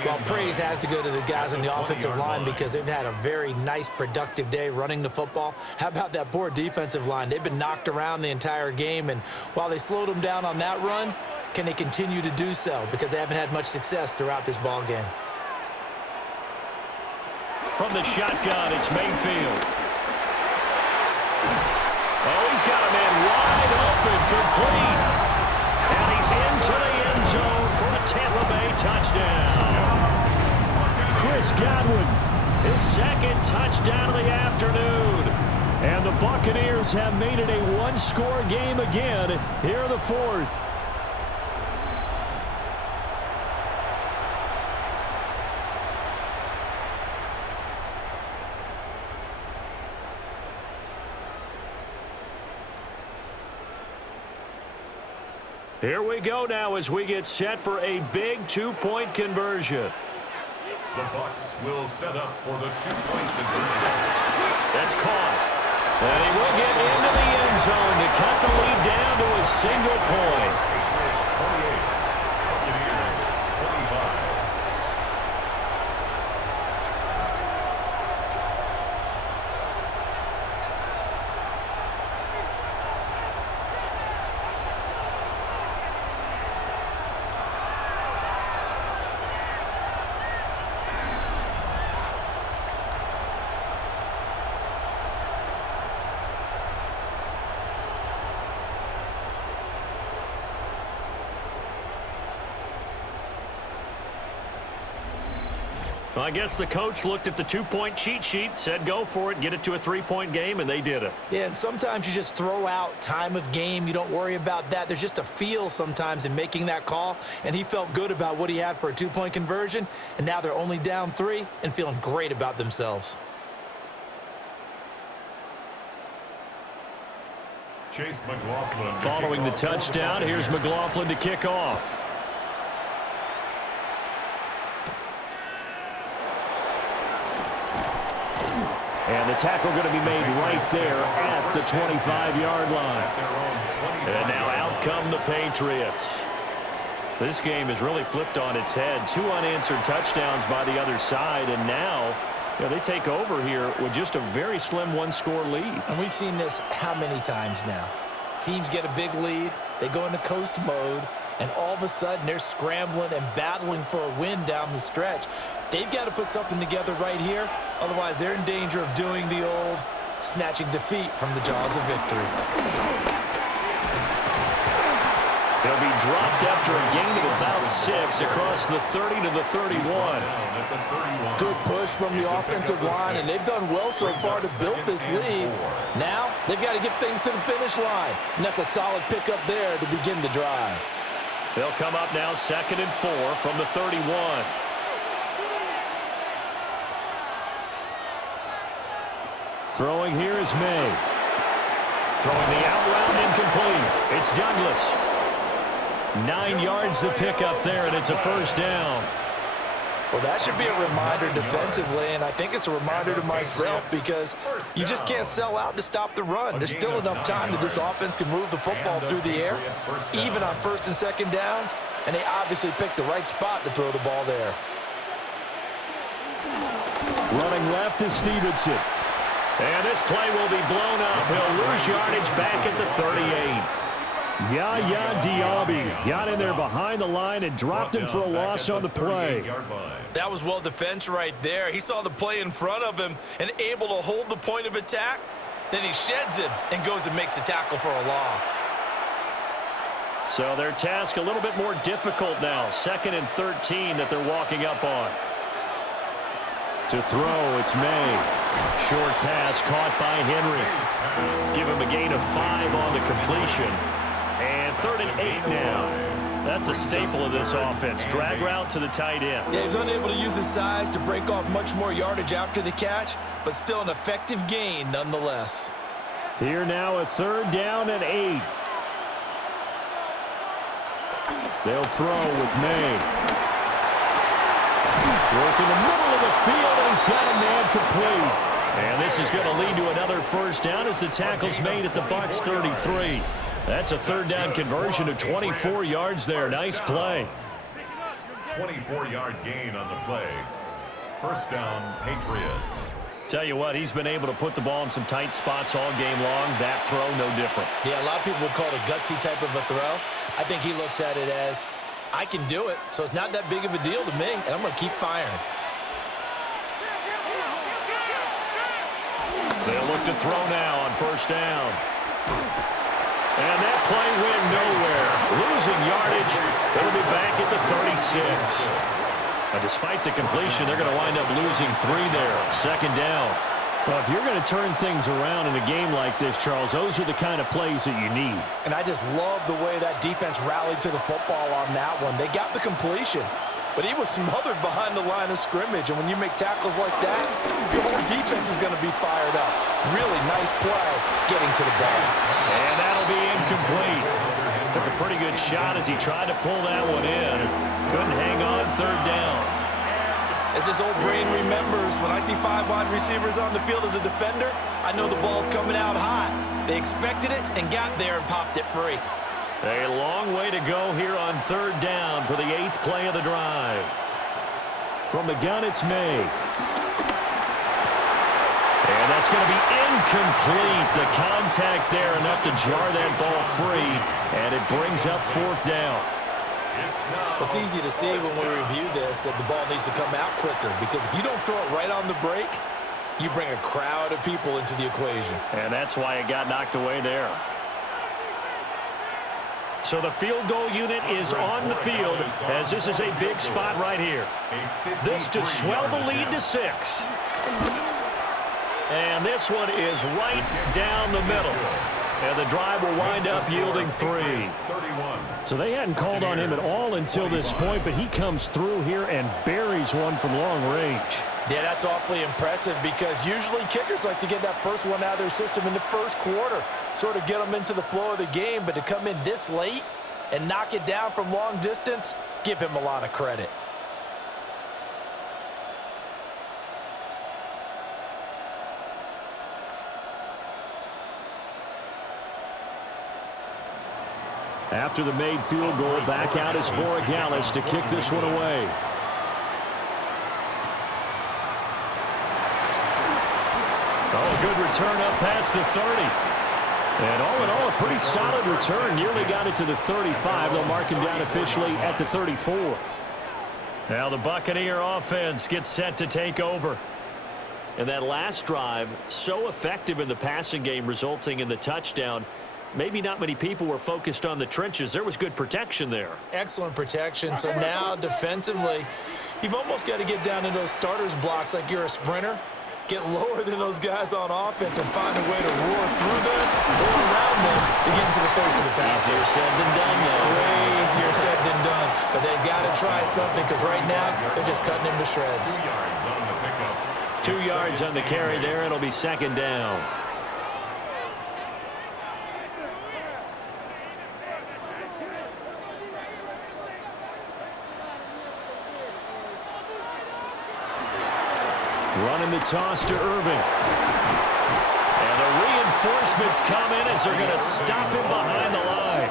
Well, praise has to go to the guys on the offensive line because they've had a very nice, productive day running the football. How about that poor defensive line? They've been knocked around the entire game, and while they slowed them down on that run, can they continue to do so? Because they haven't had much success throughout this ball game. From the shotgun, it's Mayfield. Oh, he's got a man wide open, complete. And he's into the end zone for a Tampa Bay touchdown. Chris Godwin, his second touchdown of the afternoon. And the Buccaneers have made it a one-score game again here in the fourth. Here we go now as we get set for a big two-point conversion. The Bucs will set up for the two-point conversion. That's caught. And he will get into the end zone to cut the lead down to a single point. Patriots 28, Buccaneers 25. Well, I guess the coach looked at the two-point cheat sheet, said go for it, get it to a three-point game, and they did it. Yeah, and sometimes you just throw out time of game. You don't worry about that. There's just a feel sometimes in making that call, and he felt good about what he had for a two-point conversion, and now they're only down 3 and feeling great about themselves. Chase McLaughlin. Following the touchdown, here's McLaughlin to kick off. And the tackle going to be made right there at the 25-yard line. And now out come the Patriots. This game has really flipped on its head. 2 unanswered touchdowns by the other side, and now they take over here with just a very slim one-score lead. And we've seen this how many times now? Teams get a big lead, they go into coast mode, and all of a sudden they're scrambling and battling for a win down the stretch. They've got to put something together right here, otherwise they're in danger of doing the old snatching defeat from the jaws of victory. He'll be dropped after a gain of about 6 across the 30 to the 31. Good push from the offensive line, and they've done well so far to build this lead. Now they've got to get things to the finish line, and that's a solid pickup there to begin the drive. They'll come up now 2nd and 4 from the 31. Throwing here is May. Throwing the out route incomplete. It's Douglas. 9 yards to pick up there, and it's a first down. Well, that should be a reminder defensively, and I think it's a reminder to myself because you just can't sell out to stop the run. There's still enough time that this offense can move the football through the air, even on 1st and 2nd downs, and they obviously picked the right spot to throw the ball there. Running left is Stevenson. And this play will be blown up. He'll lose yardage back at the 38. Yaya Diaby got in there behind the line and dropped him for a loss on the play. That was well defense right there. He saw the play in front of him and able to hold the point of attack. Then he sheds it and goes and makes a tackle for a loss. So their task a little bit more difficult now. 2nd and 13 that they're walking up on. To throw, it's May. Short pass caught by Henry. Give him a gain of 5 on the completion. And 3rd and 8 now. That's a staple of this offense. Drag route to the tight end. Yeah, he was unable to use his size to break off much more yardage after the catch, but still an effective gain nonetheless. Here now a 3rd down and 8. They'll throw with May. Work in the middle of the field, and he's got a man complete. And this is going to lead to another 1st down as the tackle's made at the Bucs 33. That's a 3rd down conversion of 24 yards there. Nice play. 24-yard gain on the play. 1st down, Patriots. Tell you what, he's been able to put the ball in some tight spots all game long. That throw, no different. Yeah, a lot of people would call it a gutsy type of a throw. I think he looks at it as, I can do it, so it's not that big of a deal to me, and I'm going to keep firing. They'll look to throw now on 1st down. And that play went nowhere. Losing yardage. It'll be back at the 36. But despite the completion, they're going to wind up losing 3 there. 2nd down. Well, if you're going to turn things around in a game like this, Charles, those are the kind of plays that you need. And I just love the way that defense rallied to the football on that one. They got the completion, but he was smothered behind the line of scrimmage. And when you make tackles like that, your whole defense is going to be fired up. Really nice play getting to the ball. And that'll be incomplete. Took a pretty good shot as he tried to pull that one in. Couldn't hang on 3rd down. As this old brain remembers, when I see 5 wide receivers on the field as a defender, I know the ball's coming out hot. They expected it and got there and popped it free. A long way to go here on 3rd down for the 8th play of the drive. From the gun, it's May. And that's going to be incomplete. The contact there enough to jar that ball free, and it brings up 4th down. It's easy to see when we review this that the ball needs to come out quicker, because if you don't throw it right on the break, you bring a crowd of people into the equation. And that's why it got knocked away there. So the field goal unit is on the field as this is a big spot right here. This to swell the lead to 6. And this one is right down the middle. And the drive will wind up yielding 3. So they hadn't called on him at all until this point, but he comes through here and buries one from long range. Yeah, that's awfully impressive because usually kickers like to get that first one out of their system in the 1st quarter, sort of get them into the flow of the game, but to come in this late and knock it down from long distance, give him a lot of credit. After the made field goal, back out is Borregales to kick this one away. Oh, good return up past the 30. And all in all, a pretty solid return. Nearly got it to the 35. They'll mark him down officially at the 34. Now the Buccaneer offense gets set to take over. And that last drive, so effective in the passing game, resulting in the touchdown. Maybe not many people were focused on the trenches. There was good protection there. Excellent protection. So now defensively, you've almost got to get down in those starters blocks like you're a sprinter. Get lower than those guys on offense and find a way to roar through them or around them to get into the face of the passer. Easier said than done, though. Way easier said than done. But they've got to try something because right now they're just cutting him to shreds. 2 yards on the pickup. 2 yards on the carry there. It'll be 2nd down. Running the toss to Irving. And the reinforcements come in as they're going to stop him behind the line.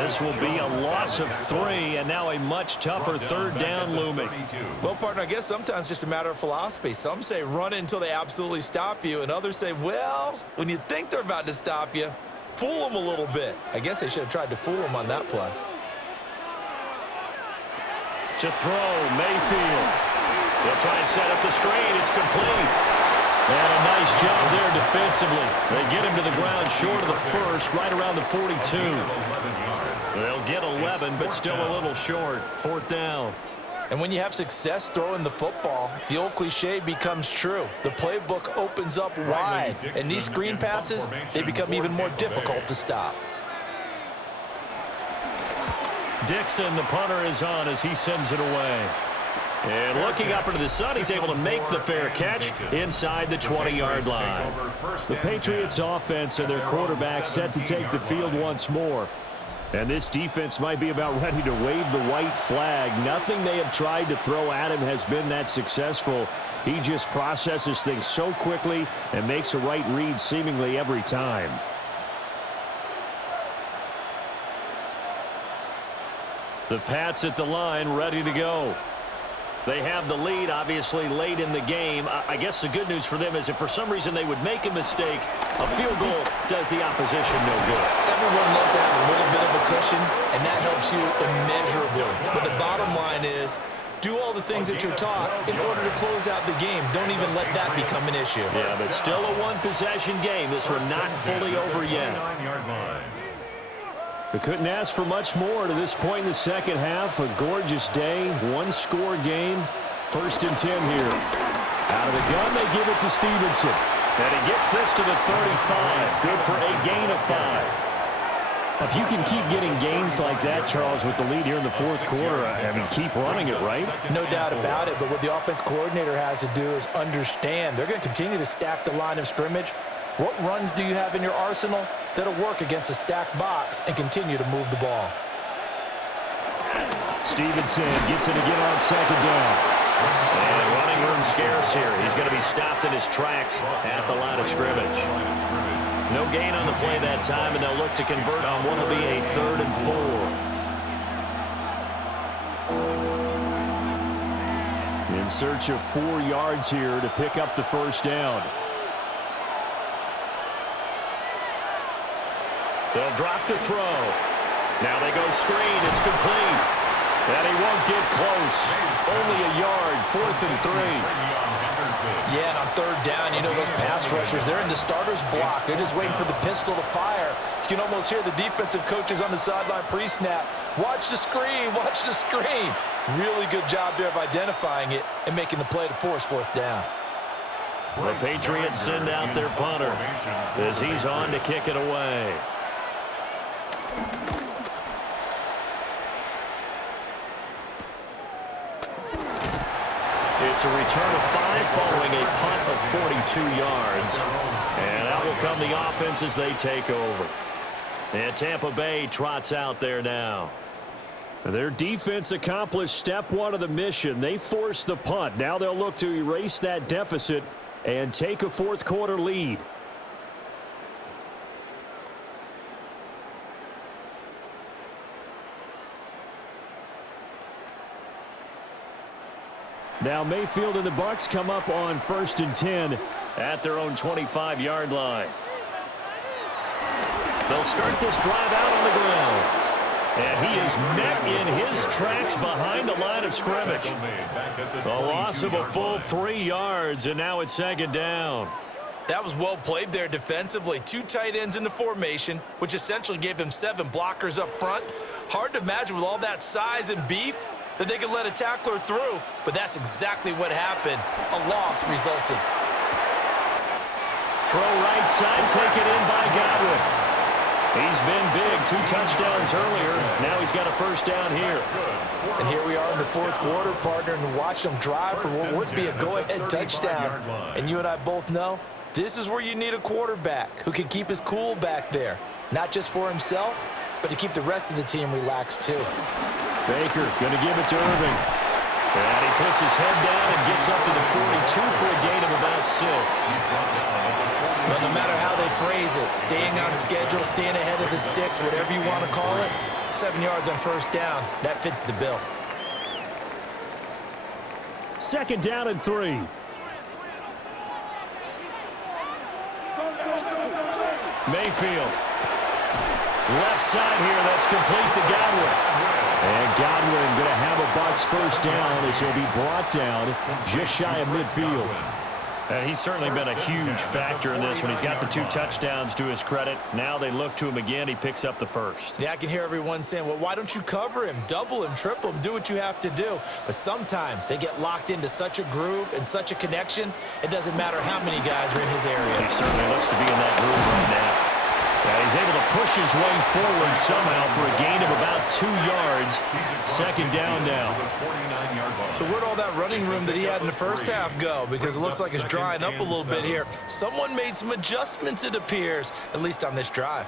This will be a loss of 3, and now a much tougher 3rd down looming. Well, partner, I guess sometimes it's just a matter of philosophy. Some say run it until they absolutely stop you, and others say, well, when you think they're about to stop you, fool them a little bit. I guess they should have tried to fool them on that play. To throw, Mayfield. They'll try and set up the screen. It's complete. And a nice job there defensively. They get him to the ground short of the 1st, right around the 42. They'll get 11, but still a little short. 4th down. And when you have success throwing the football, the old cliche becomes true. The playbook opens up wide, and these screen passes, they become even more difficult to stop. Dixon, the punter, is on as he sends it away. And looking up into the sun, he's able to make the fair catch inside the 20-yard line. The Patriots offense and their quarterback set to take the field once more. And this defense might be about ready to wave the white flag. Nothing they have tried to throw at him has been that successful. He just processes things so quickly and makes a right read seemingly every time. The Pats at the line, ready to go. They have the lead, obviously, late in the game. I guess the good news for them is if for some reason they would make a mistake, a field goal does the opposition no good. Everyone loves to have a little bit of a cushion, and that helps you immeasurably. But the bottom line is, do all the things that you're taught in order to close out the game. Don't even let that become an issue. Yeah, but still a one-possession game. This one not fully over yet. We couldn't ask for much more to this point in the second half. A gorgeous day, one-score game. 1st and 10 here. Out of the gun, they give it to Stevenson. And he gets this to the 35. Good for a gain of 5. If you can keep getting gains like that, Charles, with the lead here in the 4th quarter, I mean, keep running it, right? No doubt about it, but what the offense coordinator has to do is understand. They're going to continue to stack the line of scrimmage. What runs do you have in your arsenal that'll work against a stacked box and continue to move the ball? Stevenson gets it again on 2nd down. And running room scarce here. He's going to be stopped in his tracks at the line of scrimmage. No gain on the play that time, and they'll look to convert on what will be a 3rd and 4. In search of 4 yards here to pick up the 1st down. They'll drop the throw. Now they go screen. It's complete. And he won't get close. Only a yard. 4th and 3. Yeah, and on 3rd down, you know those pass rushers, they're in the starter's block. They're just waiting for the pistol to fire. You can almost hear the defensive coaches on the sideline pre-snap. Watch the screen. Watch the screen. Really good job there of identifying it and making the play to force 4th down. The Patriots send out their punter as he's on to kick it away. It's a return of 5 following a punt of 42 yards. And that will come the offense as they take over. And Tampa Bay trots out there now. Their defense accomplished step 1 of the mission. They forced the punt. Now they'll look to erase that deficit and take a 4th quarter lead. Now Mayfield and the Bucs come up on 1st and 10 at their own 25-yard line. They'll start this drive out on the ground. And he is met in his tracks behind the line of scrimmage. A loss of a full 3 yards, and now it's 2nd down. That was well played there defensively. 2 tight ends in the formation, which essentially gave him 7 blockers up front. Hard to imagine with all that size and beef that they could let a tackler through, but that's exactly what happened. A loss resulted. Throw right side, taken in by Godwin. He's been big, 2 touchdowns earlier. Now he's got a 1st down here. And here we are in the 4th quarter, partner, and watch them drive for what would be a go-ahead touchdown. And you and I both know this is where you need a quarterback who can keep his cool back there, not just for himself, but to keep the rest of the team relaxed too. Baker going to give it to Irving. And he puts his head down and gets up to the 42 for a gain of about 6. But no matter how they phrase it, staying on schedule, staying ahead of the sticks, whatever you want to call it, 7 yards on 1st down, that fits the bill. 2nd down and 3. Mayfield. Left side here, that's complete to Godwin. And Godwin going to have a Bucs 1st down as he'll be brought down just shy of midfield. And he's certainly been a huge factor in this when he's got the 2 touchdowns to his credit. Now they look to him again. He picks up the 1st. Yeah, I can hear everyone saying, well, why don't you cover him, double him, triple him, do what you have to do. But sometimes they get locked into such a groove and such a connection, it doesn't matter how many guys are in his area. He certainly looks to be in that groove right now. He's able to push his way forward somehow for a gain of about 2 yards. 2nd down now. So where'd all that running room that he had in the first half go? Because it looks like it's drying up a little bit here. Someone made some adjustments, it appears, at least on this drive.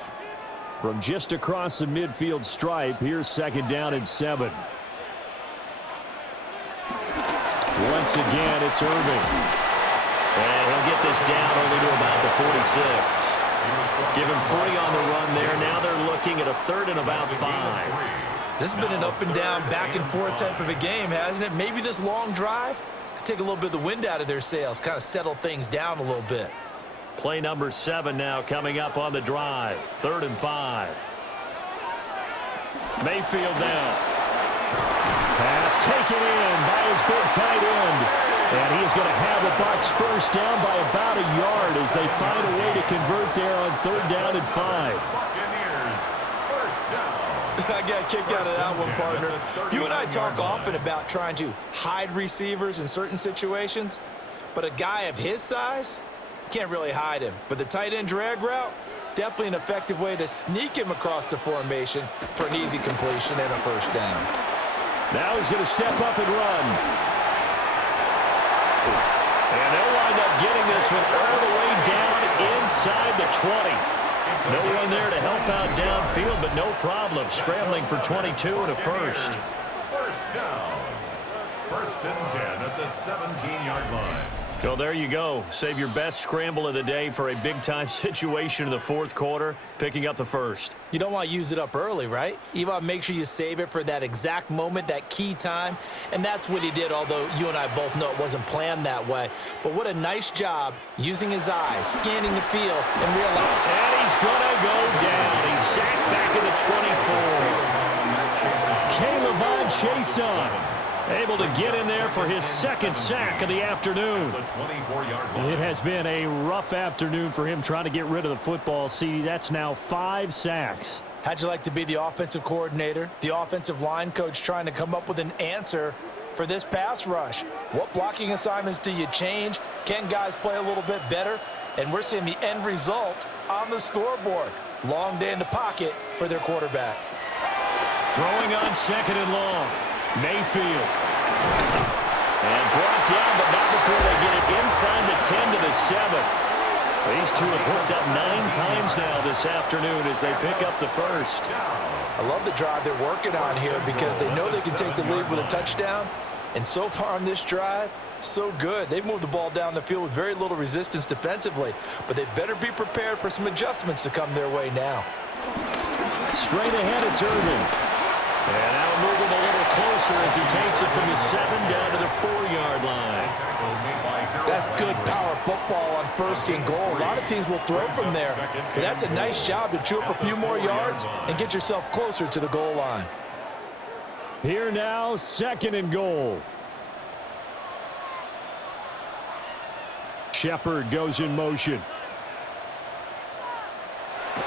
From just across the midfield stripe, here's 2nd down and 7. Once again, it's Irving. And he'll get this down only to about the 46. Give him 3 on the run there. Now they're looking at a 3rd and about 5. This has been an up and down, back and forth type of a game, hasn't it? Maybe this long drive could take a little bit of the wind out of their sails, kind of settle things down a little bit. Play number 7 now coming up on the drive. 3rd and 5. Mayfield now. Pass taken in by his big tight end. And he is going to have the Bucs first down by about a yard as they find a way to convert there on 3rd down and 5. Buccaneers, first down. I got kicked out of that one, partner. You and I talk often about trying to hide receivers in certain situations, but a guy of his size, can't really hide him. But the tight end drag route, definitely an effective way to sneak him across the formation for an easy completion and a first down. Now he's going to step up and run. And they'll wind up getting this one all the way down inside the 20. No one there to help out downfield, but no problem. Scrambling for 22 and a first. First down. 1st and 10 at the 17-yard line. So there you go. Save your best scramble of the day for a big-time situation in the 4th quarter, picking up the first. You don't want to use it up early, right? You want to make sure you save it for that exact moment, that key time. And that's what he did, although you and I both know it wasn't planned that way. But what a nice job using his eyes, scanning the field, and realizing. And he's going to go down. He's sacked back at the 24. Caleb Chason able to get in there for his 2nd sack of the afternoon. It has been a rough afternoon for him trying to get rid of the football. See, that's now 5 sacks. How'd you like to be the offensive coordinator, the offensive line coach trying to come up with an answer for this pass rush? What blocking assignments do you change? Can guys play a little bit better? And we're seeing the end result on the scoreboard. Long day in the pocket for their quarterback. Throwing on 2nd and long. Mayfield. And brought down, but not before they get it inside the 10 to the 7. These two have hooked up 9 times now this afternoon as they pick up the first. I love the drive they're working on here because they know they can take the lead with a touchdown. And so far on this drive, so good. They've moved the ball down the field with very little resistance defensively, but they better be prepared for some adjustments to come their way now. Straight ahead, it's Irving. And now moving a little closer as he takes it from the 7 down to the 4-yard line. That's good power football on 1st and goal. A lot of teams will throw from there, but that's a nice job to chew up a few more yards and get yourself closer to the goal line. Here now, 2nd and goal. Shepard goes in motion.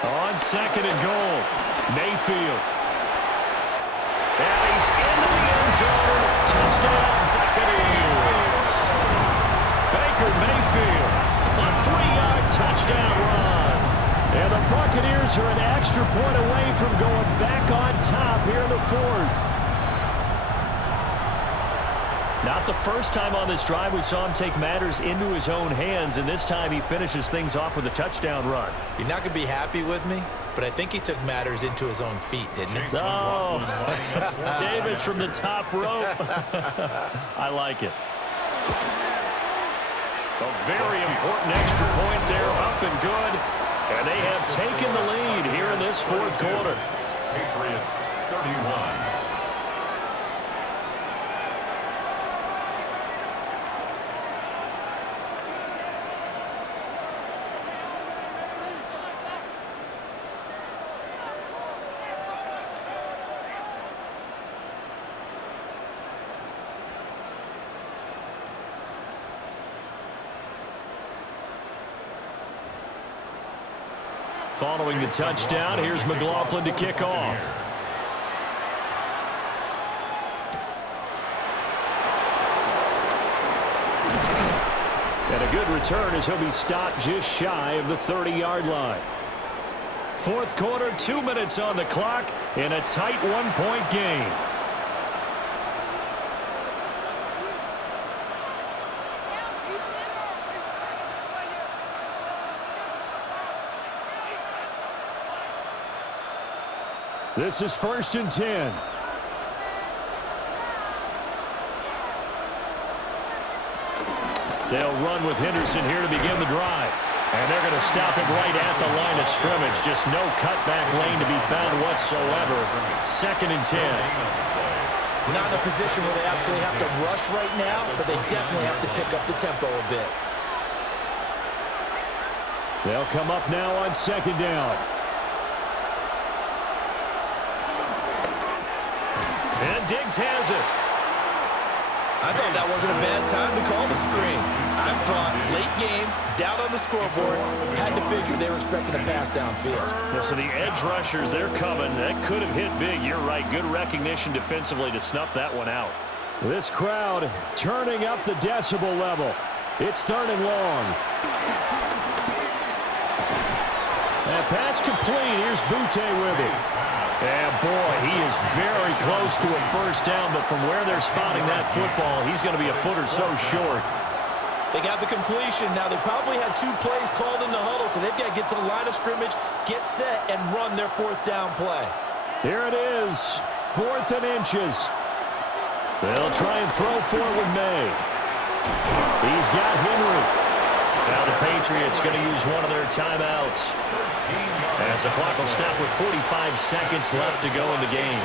On 2nd and goal, Mayfield. And he's into the end zone. Touchdown, Buccaneers. Baker Mayfield, a 3-yard touchdown run. And the Buccaneers are an extra point away from going back on top here in the 4th. Not the first time on this drive we saw him take matters into his own hands, and this time he finishes things off with a touchdown run. You're not going to be happy with me, but I think he took matters into his own feet, didn't he? Oh, Davis from the top rope. I like it. A very important extra point there, up and good. And they have taken the lead here in this 4th quarter. Patriots 31. Following the touchdown, here's McLaughlin to kick off. And a good return as he'll be stopped just shy of the 30-yard line. 4th quarter, 2 minutes on the clock in a tight 1-point game. This is 1st and 10. They'll run with Henderson here to begin the drive. And they're going to stop him right at the line of scrimmage. Just no cutback lane to be found whatsoever. 2nd and 10. Not in a position where they absolutely have to rush right now, but they definitely have to pick up the tempo a bit. They'll come up now on 2nd down. And Diggs has it. I thought that wasn't a bad time to call the screen. I thought late game, down on the scoreboard, had to figure they were expecting a pass downfield. Yeah, so the edge rushers, they're coming. That could have hit big. You're right. Good recognition defensively to snuff that one out. This crowd turning up the decibel level. It's 3rd and long. And pass complete. Here's Butte with it. And boy, he is very close to a 1st down, but from where they're spotting that football, he's going to be a foot or so short. They got the completion. Now, they probably had 2 plays called in the huddle, so they've got to get to the line of scrimmage, get set, and run their 4th down play. Here it is, 4th and inches. They'll try and throw for it with May. He's got Henry. Now the Patriots going to use one of their timeouts, as the clock will stop with 45 seconds left to go in the game.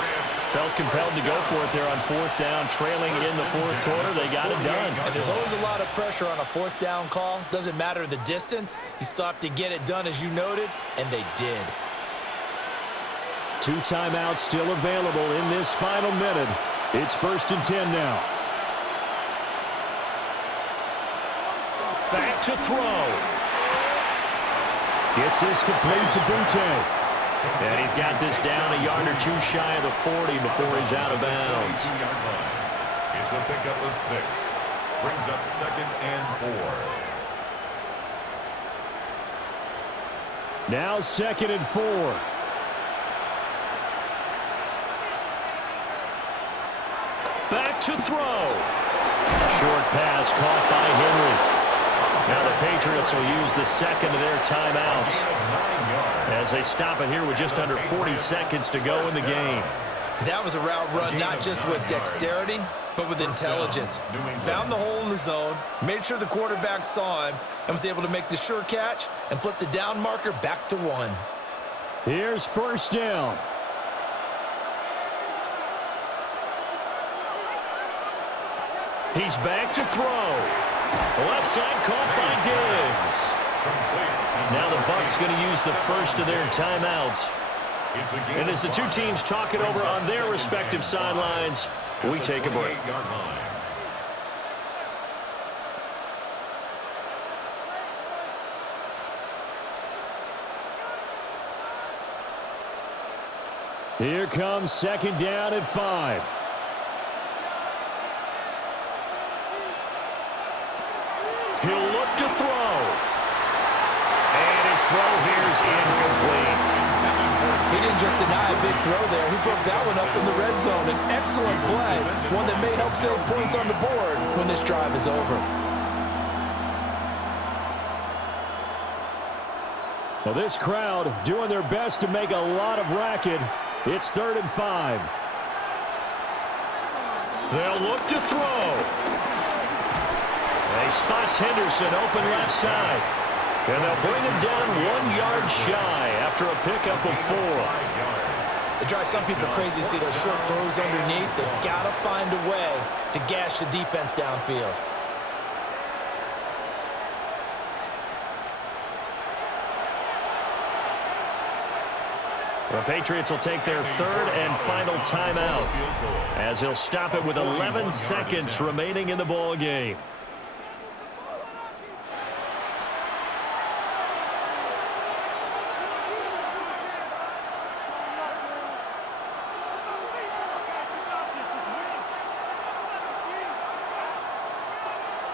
Felt compelled to go for it there on 4th down, trailing in the 4th quarter. They got it done. And there's always a lot of pressure on a 4th down call. Doesn't matter the distance. You still have to get it done, as you noted, and they did. 2 timeouts still available in this final minute. It's 1st and 10 now. Back to throw. Gets this complete to Butte. And he's got this down a yard or 2 shy of the 40 before he's out of bounds. It's a pickup of 6. Brings up 2nd and 4. Now 2nd and 4. Back to throw. Short pass caught by Henry. Now the Patriots will use the 2nd of their timeouts as they stop it here with just under 40 seconds to go in the game. That was a route run not just with dexterity, but with intelligence. Found the hole in the zone, made sure the quarterback saw him, and was able to make the sure catch and flip the down marker back to 1. Here's 1st down. He's back to throw. Left side caught by Diggs. Now the Bucs going to use the 1st of their timeouts. And as the 2 teams talk it over on their respective sidelines, we take a break. Here comes 2nd down at 5. He'll look to throw. And his throw here is incomplete. He didn't just deny a big throw there. He broke that one up in the red zone. An excellent play, one that may help save points on the board when this drive is over. Well, this crowd doing their best to make a lot of racket. It's 3rd and 5. They'll look to throw. He spots Henderson open left side. And they'll bring him down 1 yard shy after a pickup of 4. It drives some people crazy to see those short throws underneath. They've got to find a way to gash the defense downfield. The Patriots will take their 3rd and final timeout as he'll stop it with 11 seconds remaining in the ball game.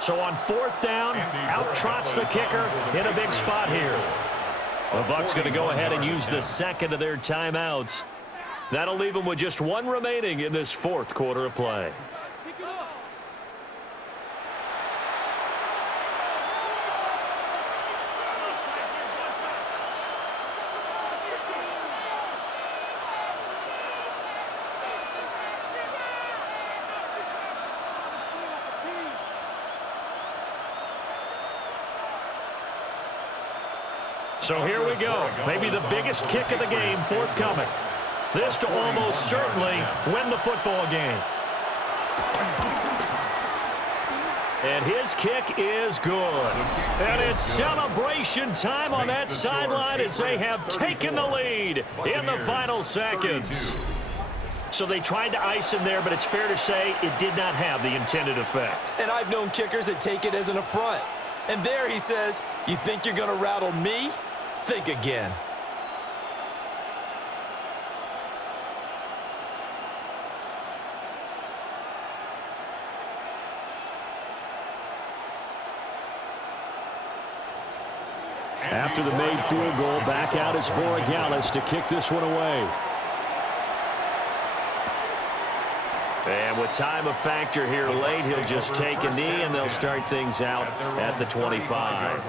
So on 4th down, out trots the kicker in a big spot here. The Bucs going to go ahead and use the 2nd of their timeouts. That'll leave them with just 1 remaining in this 4th quarter of play. So here we go. Maybe the biggest kick of the game forthcoming. This to almost certainly win the football game. And his kick is good. And it's celebration time on that sideline as they have taken the lead in the final seconds. So they tried to ice him there, but it's fair to say it did not have the intended effect. And I've known kickers that take it as an affront. And there he says, you think you're going to rattle me? Think again. After the made field goal, back out is Borregales to kick this one away. And with time a factor here late, he'll just take a knee, and they'll start things out at the 25.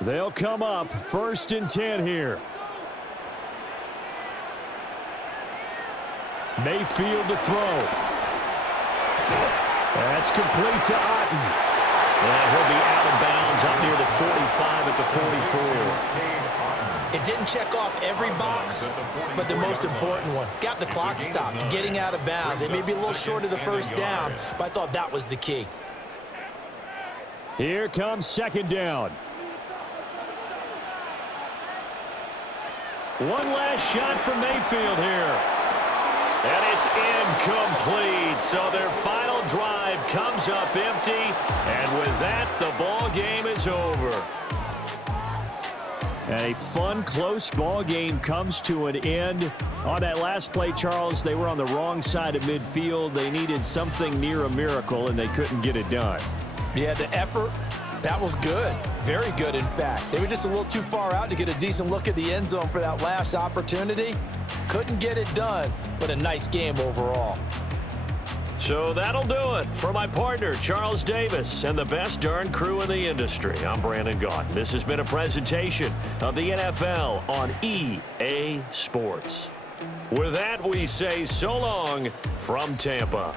They'll come up 1st and 10 here. Mayfield to throw. That's complete to Otten. And he'll be out of bounds up near the 45 at the 44. It didn't check off every box, but the most important one. Got the clock stopped, getting out of bounds. It may be a little short of the first down, but I thought that was the key. Here comes 2nd down. One last shot from Mayfield here. And it's incomplete. So their final drive comes up empty. And with that, the ball game is over. And a fun, close ball game comes to an end. On that last play, Charles, they were on the wrong side of midfield. They needed something near a miracle, and they couldn't get it done. Yeah, the effort, that was good. Very good, in fact. They were just a little too far out to get a decent look at the end zone for that last opportunity. Couldn't get it done, but a nice game overall. So that'll do it for my partner, Charles Davis, and the best darn crew in the industry. I'm Brandon Gaudin. This has been a presentation of the NFL on EA Sports. With that, we say so long from Tampa.